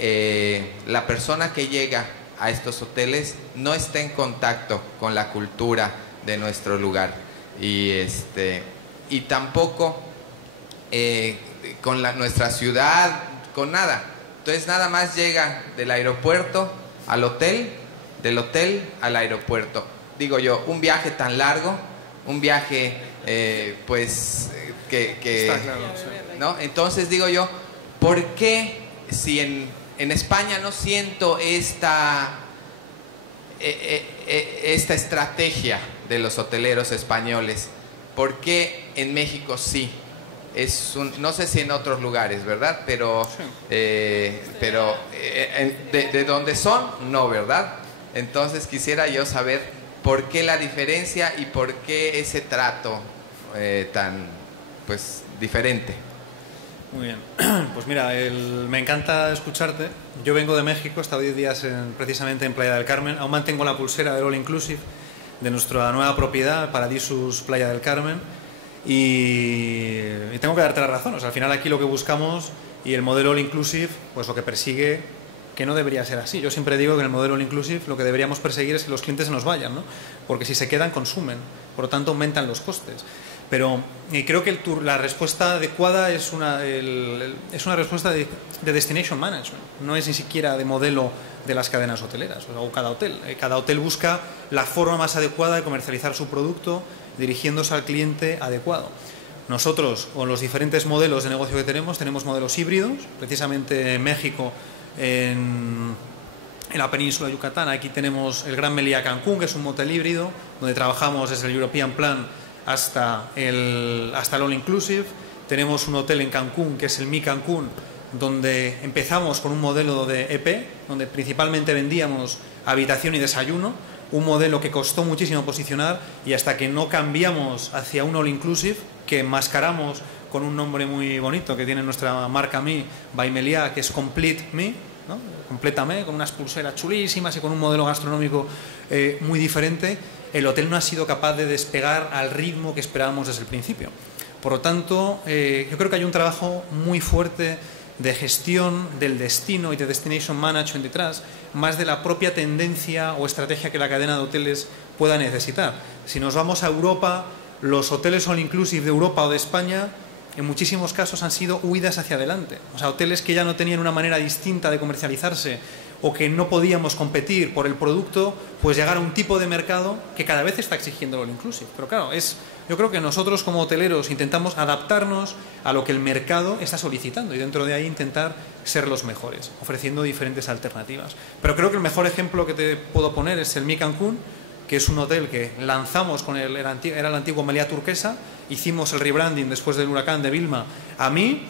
la persona que llega a estos hoteles no está en contacto con la cultura de nuestro lugar, y tampoco con nuestra ciudad, con nada. Entonces nada más llega del aeropuerto al hotel, del hotel al aeropuerto. Digo yo, un viaje tan largo, un viaje Está claro, sí. ¿no? Entonces digo yo, ¿por qué si en España no siento esta estrategia de los hoteleros españoles, ¿por qué en México sí? No sé si en otros lugares, ¿verdad? Pero, de donde son, no, ¿verdad? Entonces quisiera yo saber por qué la diferencia y por qué ese trato tan, pues, diferente. Muy bien, pues mira, me encanta escucharte. Yo vengo de México, he estado 10 días precisamente en Playa del Carmen. Aún mantengo la pulsera del All Inclusive de nuestra nueva propiedad, Paradisus Playa del Carmen. Y tengo que darte la razón. O sea, al final aquí lo que buscamos y el modelo All Inclusive, pues lo que persigue, que no debería ser así. Yo siempre digo que en el modelo All Inclusive lo que deberíamos perseguir es que los clientes se nos vayan, ¿no? Porque si se quedan, consumen. Por lo tanto, aumentan los costes. Pero creo que la respuesta adecuada es una respuesta de destination management. No es ni siquiera de modelo de las cadenas hoteleras o cada hotel. Cada hotel busca la forma más adecuada de comercializar su producto dirigiéndose al cliente adecuado. Nosotros, con los diferentes modelos de negocio que tenemos modelos híbridos. Precisamente en México, en la península de Yucatán, aquí tenemos el Gran Meliá Cancún, que es un motel híbrido, donde trabajamos desde el European Plan hasta el All Inclusive. Tenemos un hotel en Cancún, que es el Mi Cancún, donde empezamos con un modelo de EP, donde principalmente vendíamos habitación y desayuno, un modelo que costó muchísimo posicionar, y hasta que no cambiamos hacia un All Inclusive, que enmascaramos con un nombre muy bonito que tiene nuestra marca Mi, by Meliá, que es Complete Me, ¿no? Complétame, con unas pulseras chulísimas y con un modelo gastronómico muy diferente. El hotel no ha sido capaz de despegar al ritmo que esperábamos desde el principio. Por lo tanto, yo creo que hay un trabajo muy fuerte de gestión del destino y de destination management detrás, más de la propia tendencia o estrategia que la cadena de hoteles pueda necesitar. Si nos vamos a Europa, los hoteles all inclusive de Europa o de España, en muchísimos casos han sido huidas hacia adelante. O sea, hoteles que ya no tenían una manera distinta de comercializarse o que no podíamos competir por el producto, pues llegar a un tipo de mercado que cada vez está exigiendo el all inclusive. Pero claro, yo creo que nosotros como hoteleros intentamos adaptarnos a lo que el mercado está solicitando y dentro de ahí intentar ser los mejores, ofreciendo diferentes alternativas. Pero creo que el mejor ejemplo que te puedo poner es el Mi Cancún, que es un hotel que lanzamos con era el antiguo Meliá Turquesa, hicimos el rebranding después del huracán de Vilma a Mi,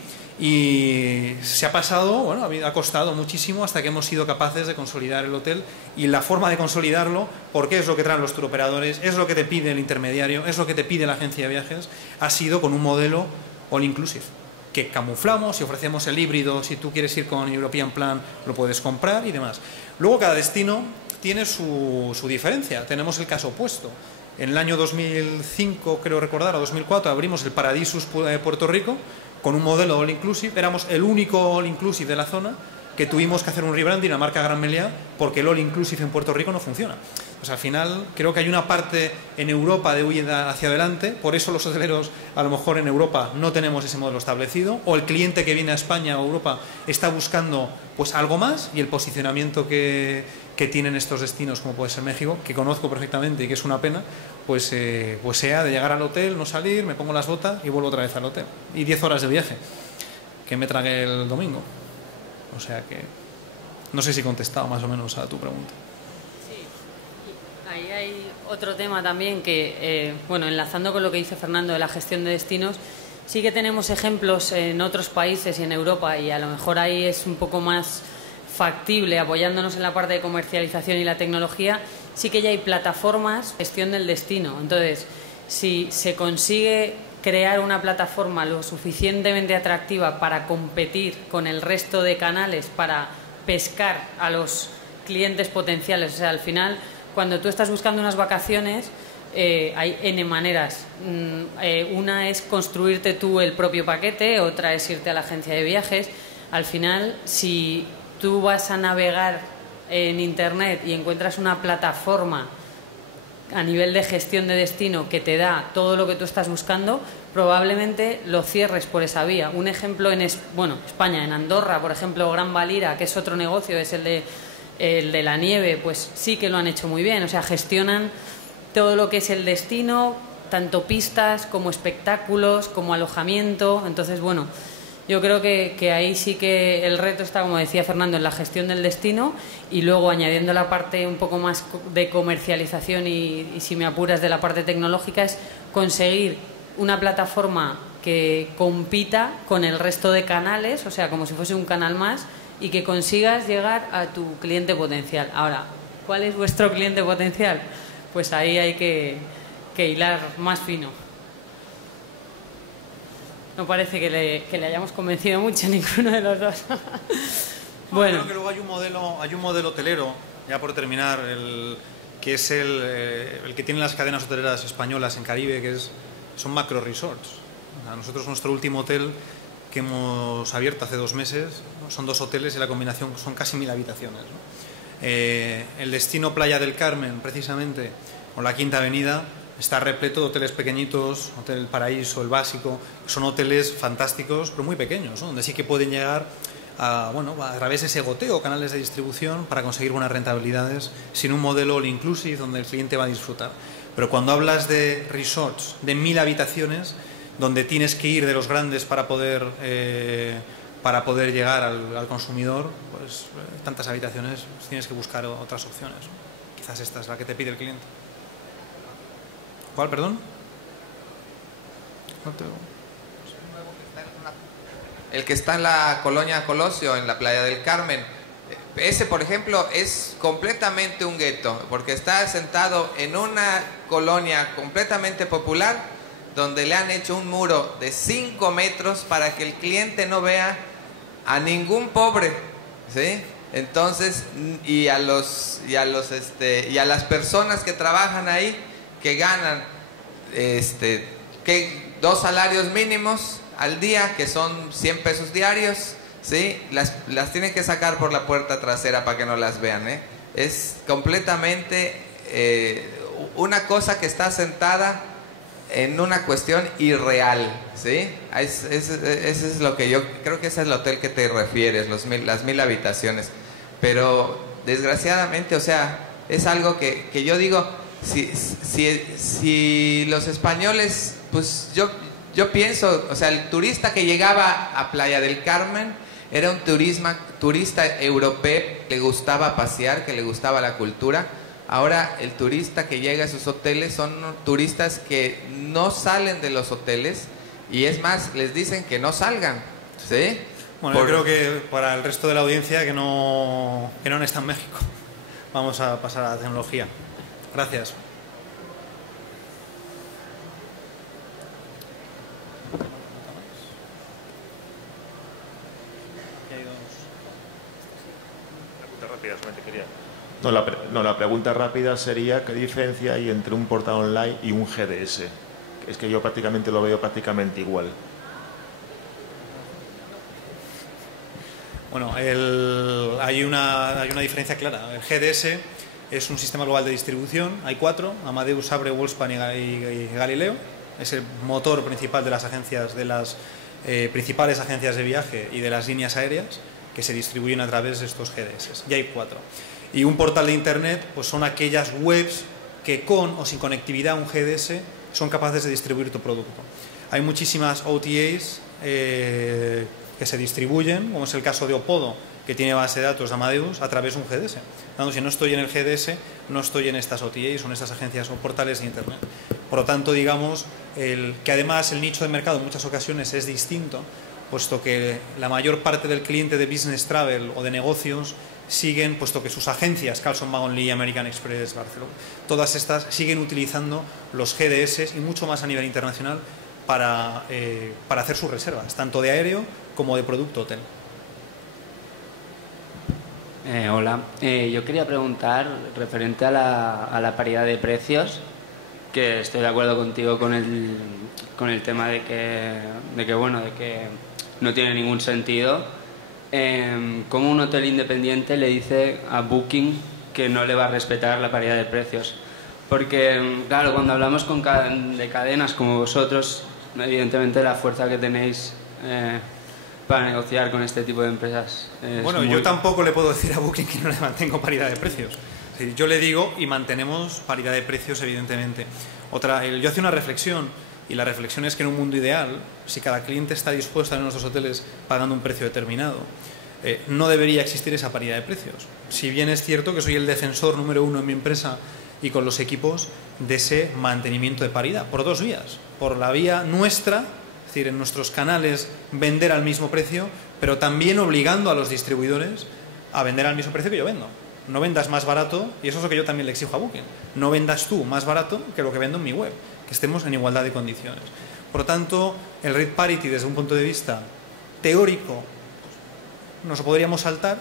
y se ha pasado, bueno, ha costado muchísimo hasta que hemos sido capaces de consolidar el hotel, y la forma de consolidarlo, porque es lo que traen los turoperadores, es lo que te pide el intermediario, es lo que te pide la agencia de viajes, ha sido con un modelo all inclusive, que camuflamos y ofrecemos el híbrido. Si tú quieres ir con European Plan, lo puedes comprar y demás. Luego cada destino tiene su diferencia. Tenemos el caso opuesto. En el año 2005, creo recordar, o 2004, abrimos el Paradisus Puerto Rico con un modelo all inclusive. Éramos el único all inclusive de la zona que tuvimos que hacer un rebranding a marca Gran Meliá porque el all inclusive en Puerto Rico no funciona. Pues al final creo que hay una parte en Europa de huida hacia adelante, por eso los hoteleros a lo mejor en Europa no tenemos ese modelo establecido, o el cliente que viene a España o Europa está buscando pues algo más, y el posicionamiento que tienen estos destinos, como puede ser México, que conozco perfectamente y que es una pena, pues sea de llegar al hotel, no salir, me pongo las botas y vuelvo otra vez al hotel. Y 10 horas de viaje, que me tragué el domingo. O sea que no sé si he contestado más o menos a tu pregunta. Sí, ahí hay otro tema también que, bueno, enlazando con lo que dice Fernando de la gestión de destinos, sí que tenemos ejemplos en otros países y en Europa, y a lo mejor ahí es un poco más factible, apoyándonos en la parte de comercialización y la tecnología. Sí que ya hay plataformas de gestión del destino. Entonces, si se consigue crear una plataforma lo suficientemente atractiva para competir con el resto de canales, para pescar a los clientes potenciales, o sea, al final, cuando tú estás buscando unas vacaciones, hay N maneras. Una es construirte tú el propio paquete, otra es irte a la agencia de viajes. Al final, si tú vas a navegar en Internet y encuentras una plataforma a nivel de gestión de destino que te da todo lo que tú estás buscando, probablemente lo cierres por esa vía. Un ejemplo en España, en Andorra, por ejemplo, Gran Valira, que es otro negocio, es el de la nieve, pues sí que lo han hecho muy bien. O sea, gestionan todo lo que es el destino, tanto pistas como espectáculos, como alojamiento. Entonces, bueno, Yo creo que ahí sí que el reto está, como decía Fernando, en la gestión del destino y luego añadiendo la parte un poco más de comercialización y si me apuras de la parte tecnológica, es conseguir una plataforma que compita con el resto de canales, o sea, como si fuese un canal más, y que consigas llegar a tu cliente potencial. Ahora, ¿cuál es vuestro cliente potencial? Pues ahí hay que hilar más fino. No parece que le hayamos convencido mucho a ninguno de los dos. Bueno. Creo que luego hay un modelo hotelero, ya por terminar, que es el que tienen las cadenas hoteleras españolas en Caribe, son macro resorts. Nosotros, nuestro último hotel que hemos abierto hace 2 meses, son 2 hoteles y la combinación son casi 1000 habitaciones, ¿no? El destino Playa del Carmen, precisamente, o la Quinta Avenida, está repleto de hoteles pequeñitos, Hotel Paraíso, el Básico, son hoteles fantásticos, pero muy pequeños, ¿no? Donde sí que pueden llegar a través de ese goteo, canales de distribución, para conseguir buenas rentabilidades, sin un modelo all inclusive donde el cliente va a disfrutar. Pero cuando hablas de resorts de 1000 habitaciones, donde tienes que ir de los grandes para poder llegar al consumidor, pues tantas habitaciones, pues tienes que buscar otras opciones, ¿no? Quizás esta es la que te pide el cliente. ¿Cuál, perdón? El que está en la colonia Colosio, en la Playa del Carmen. Ese, por ejemplo, es completamente un gueto, porque está asentado en una colonia completamente popular, donde le han hecho un muro de 5 metros para que el cliente no vea a ningún pobre, ¿sí? Entonces, y a las personas que trabajan ahí, que ganan 2 salarios mínimos al día, que son 100 pesos diarios, ¿sí? Las tienen que sacar por la puerta trasera para que no las vean, ¿eh? Es completamente una cosa que está sentada en una cuestión irreal, ¿sí? Ese es lo que yo creo que ese es el hotel que te refieres, las 1000 habitaciones. Pero desgraciadamente, o sea, es algo que yo digo, si los españoles, pues yo pienso, o sea, el turista que llegaba a Playa del Carmen era un turista europeo que le gustaba pasear, que le gustaba la cultura. Ahora el turista que llega a esos hoteles son turistas que no salen de los hoteles y es más, les dicen que no salgan, ¿sí? Bueno, yo creo que para el resto de la audiencia que no está en México, vamos a pasar a la tecnología. Gracias. La pregunta rápida sería ¿qué diferencia hay entre un portal online y un GDS? Es que yo prácticamente lo veo prácticamente igual. Bueno, hay una diferencia clara. El GDS es un sistema global de distribución. Hay 4, Amadeus, Sabre, Wolfspan y Galileo. Es el motor principal de las agencias, de las principales agencias de viaje y de las líneas aéreas que se distribuyen a través de estos GDS. Ya hay 4. Y un portal de Internet pues son aquellas webs que con o sin conectividad a un GDS son capaces de distribuir tu producto. Hay muchísimas OTAs que se distribuyen, como es el caso de Opodo, que tiene base de datos de Amadeus a través de un GDS. Tanto si no estoy en el GDS, no estoy en estas OTAs o en estas agencias o portales de Internet. Por lo tanto, digamos, que además el nicho de mercado en muchas ocasiones es distinto, puesto que la mayor parte del cliente de business travel o de negocios siguen, puesto que sus agencias, Carlson Wagon Lee, American Express, Barcelona, todas estas siguen utilizando los GDS y mucho más a nivel internacional para hacer sus reservas, tanto de aéreo como de producto hotel. Hola, yo quería preguntar referente a la paridad de precios, que estoy de acuerdo contigo con el tema de que no tiene ningún sentido. ¿Cómo un hotel independiente le dice a Booking que no le va a respetar la paridad de precios? Porque, claro, cuando hablamos de cadenas como vosotros, evidentemente la fuerza que tenéis para negociar con este tipo de empresas es Bueno, yo tampoco le puedo decir a Booking que no le mantengo paridad de precios. Yo le digo y mantenemos paridad de precios, evidentemente. Yo hacía una reflexión. Y la reflexión es que en un mundo ideal, si cada cliente está dispuesto a ir a nuestros hoteles pagando un precio determinado, no debería existir esa paridad de precios. Si bien es cierto que soy el defensor número uno en mi empresa y con los equipos de ese mantenimiento de paridad, por dos vías. Por la vía nuestra, es decir, en nuestros canales vender al mismo precio, pero también obligando a los distribuidores a vender al mismo precio que yo vendo. No vendas más barato, y eso es lo que yo también le exijo a Booking. No vendas tú más barato que lo que vendo en mi web, que estemos en igualdad de condiciones. Por lo tanto, el rate parity desde un punto de vista teórico nos lo podríamos saltar,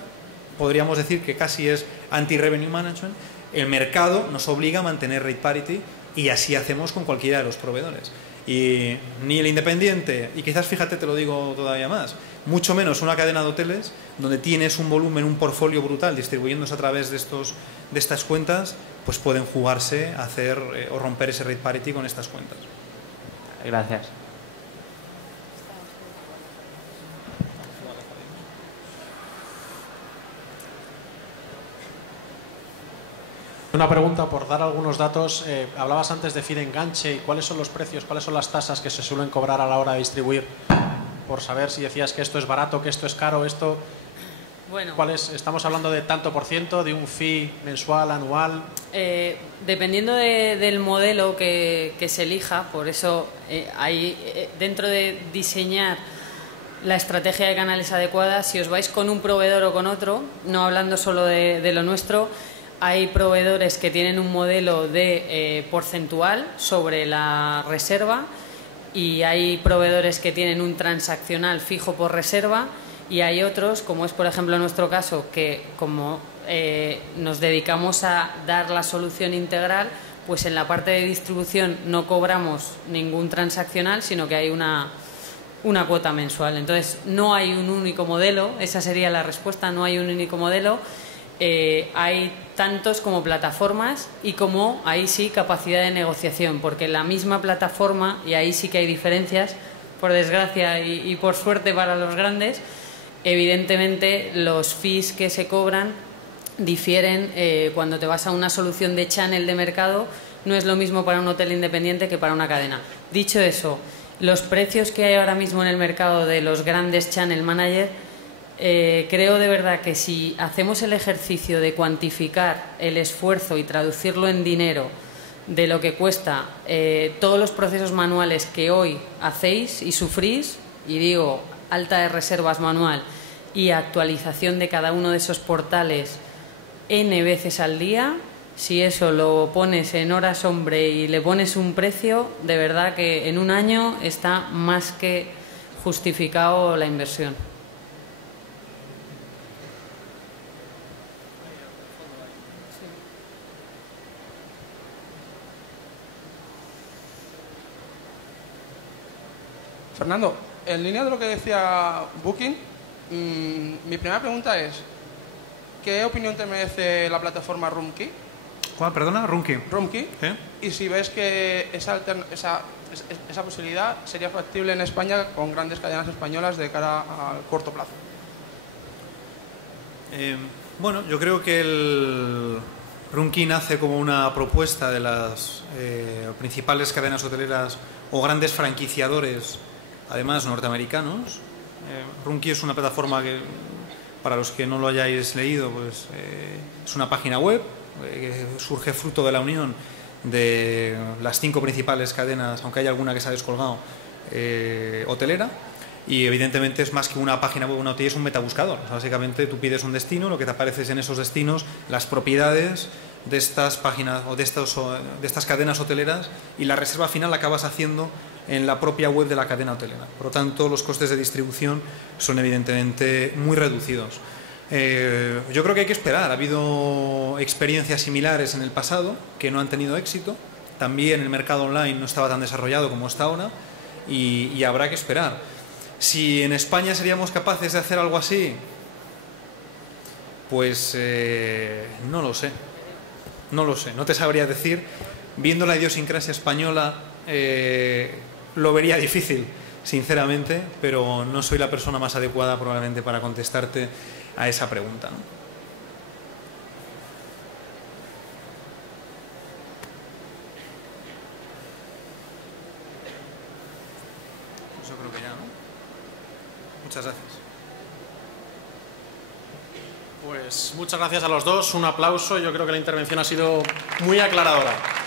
podríamos decir que casi es anti-revenue management. El mercado nos obliga a mantener rate parity y así hacemos con cualquiera de los proveedores. Y ni el independiente, y quizás fíjate, te lo digo todavía más, mucho menos una cadena de hoteles donde tienes un volumen, un portfolio brutal distribuyéndose a través de estas cuentas, pues pueden jugarse a hacer o romper ese rate parity con estas cuentas. Gracias. Una pregunta por dar algunos datos. Hablabas antes de fee de enganche y cuáles son los precios, cuáles son las tasas que se suelen cobrar a la hora de distribuir, por saber si decías que esto es barato, que esto es caro, esto. Bueno, ¿Estamos hablando de tanto por ciento, de un fee mensual, anual? Dependiendo del modelo que se elija, por eso dentro de diseñar la estrategia de canales adecuada, si os vais con un proveedor o con otro, no hablando solo de lo nuestro, hay proveedores que tienen un modelo de porcentual sobre la reserva y hay proveedores que tienen un transaccional fijo por reserva y hay otros, como es por ejemplo nuestro caso, que como nos dedicamos a dar la solución integral, pues en la parte de distribución no cobramos ningún transaccional, sino que hay una cuota mensual. Entonces no hay un único modelo, esa sería la respuesta, no hay un único modelo. Hay tantos como plataformas y como ahí sí capacidad de negociación, porque la misma plataforma, y ahí sí que hay diferencias, por desgracia y por suerte para los grandes, evidentemente los fees que se cobran difieren cuando te vas a una solución de channel de mercado, no es lo mismo para un hotel independiente que para una cadena. Dicho eso, los precios que hay ahora mismo en el mercado de los grandes channel managers, creo de verdad que si hacemos el ejercicio de cuantificar el esfuerzo y traducirlo en dinero de lo que cuesta todos los procesos manuales que hoy hacéis y sufrís, y digo alta de reservas manual y actualización de cada uno de esos portales N veces al día, si eso lo pones en horas hombre y le pones un precio, de verdad que en un año está más que justificado la inversión. Fernando, en línea de lo que decía Booking, mi primera pregunta es, ¿qué opinión te merece la plataforma Roomkey? ¿Cuál? Perdona, Roomkey. Roomkey. ¿Eh? Y si ves que esa posibilidad sería factible en España con grandes cadenas españolas de cara al corto plazo. Bueno, yo creo que el Roomkey nace como una propuesta de las principales cadenas hoteleras o grandes franquiciadores, además norteamericanos. Roomkey es una plataforma que, para los que no lo hayáis leído, pues es una página web que surge fruto de la unión de las 5 principales cadenas, aunque hay alguna que se ha descolgado, hotelera. Y evidentemente es más que una página web, una OTA, es un metabuscador. O sea, básicamente tú pides un destino, lo que te aparece es en esos destinos las propiedades de estas páginas o de estas cadenas hoteleras, y la reserva final la acabas haciendo en la propia web de la cadena hotelera. Por lo tanto, los costes de distribución son evidentemente muy reducidos. Yo creo que hay que esperar. Ha habido experiencias similares en el pasado que no han tenido éxito. También el mercado online no estaba tan desarrollado como está ahora, y habrá que esperar. Si en España seríamos capaces de hacer algo así, pues no lo sé. No lo sé, no te sabría decir. Viendo la idiosincrasia española, lo vería difícil, sinceramente, pero no soy la persona más adecuada probablemente para contestarte a esa pregunta, ¿no? Yo creo que ya, ¿no? Muchas gracias. Pues muchas gracias a los dos, un aplauso, yo creo que la intervención ha sido muy aclaradora.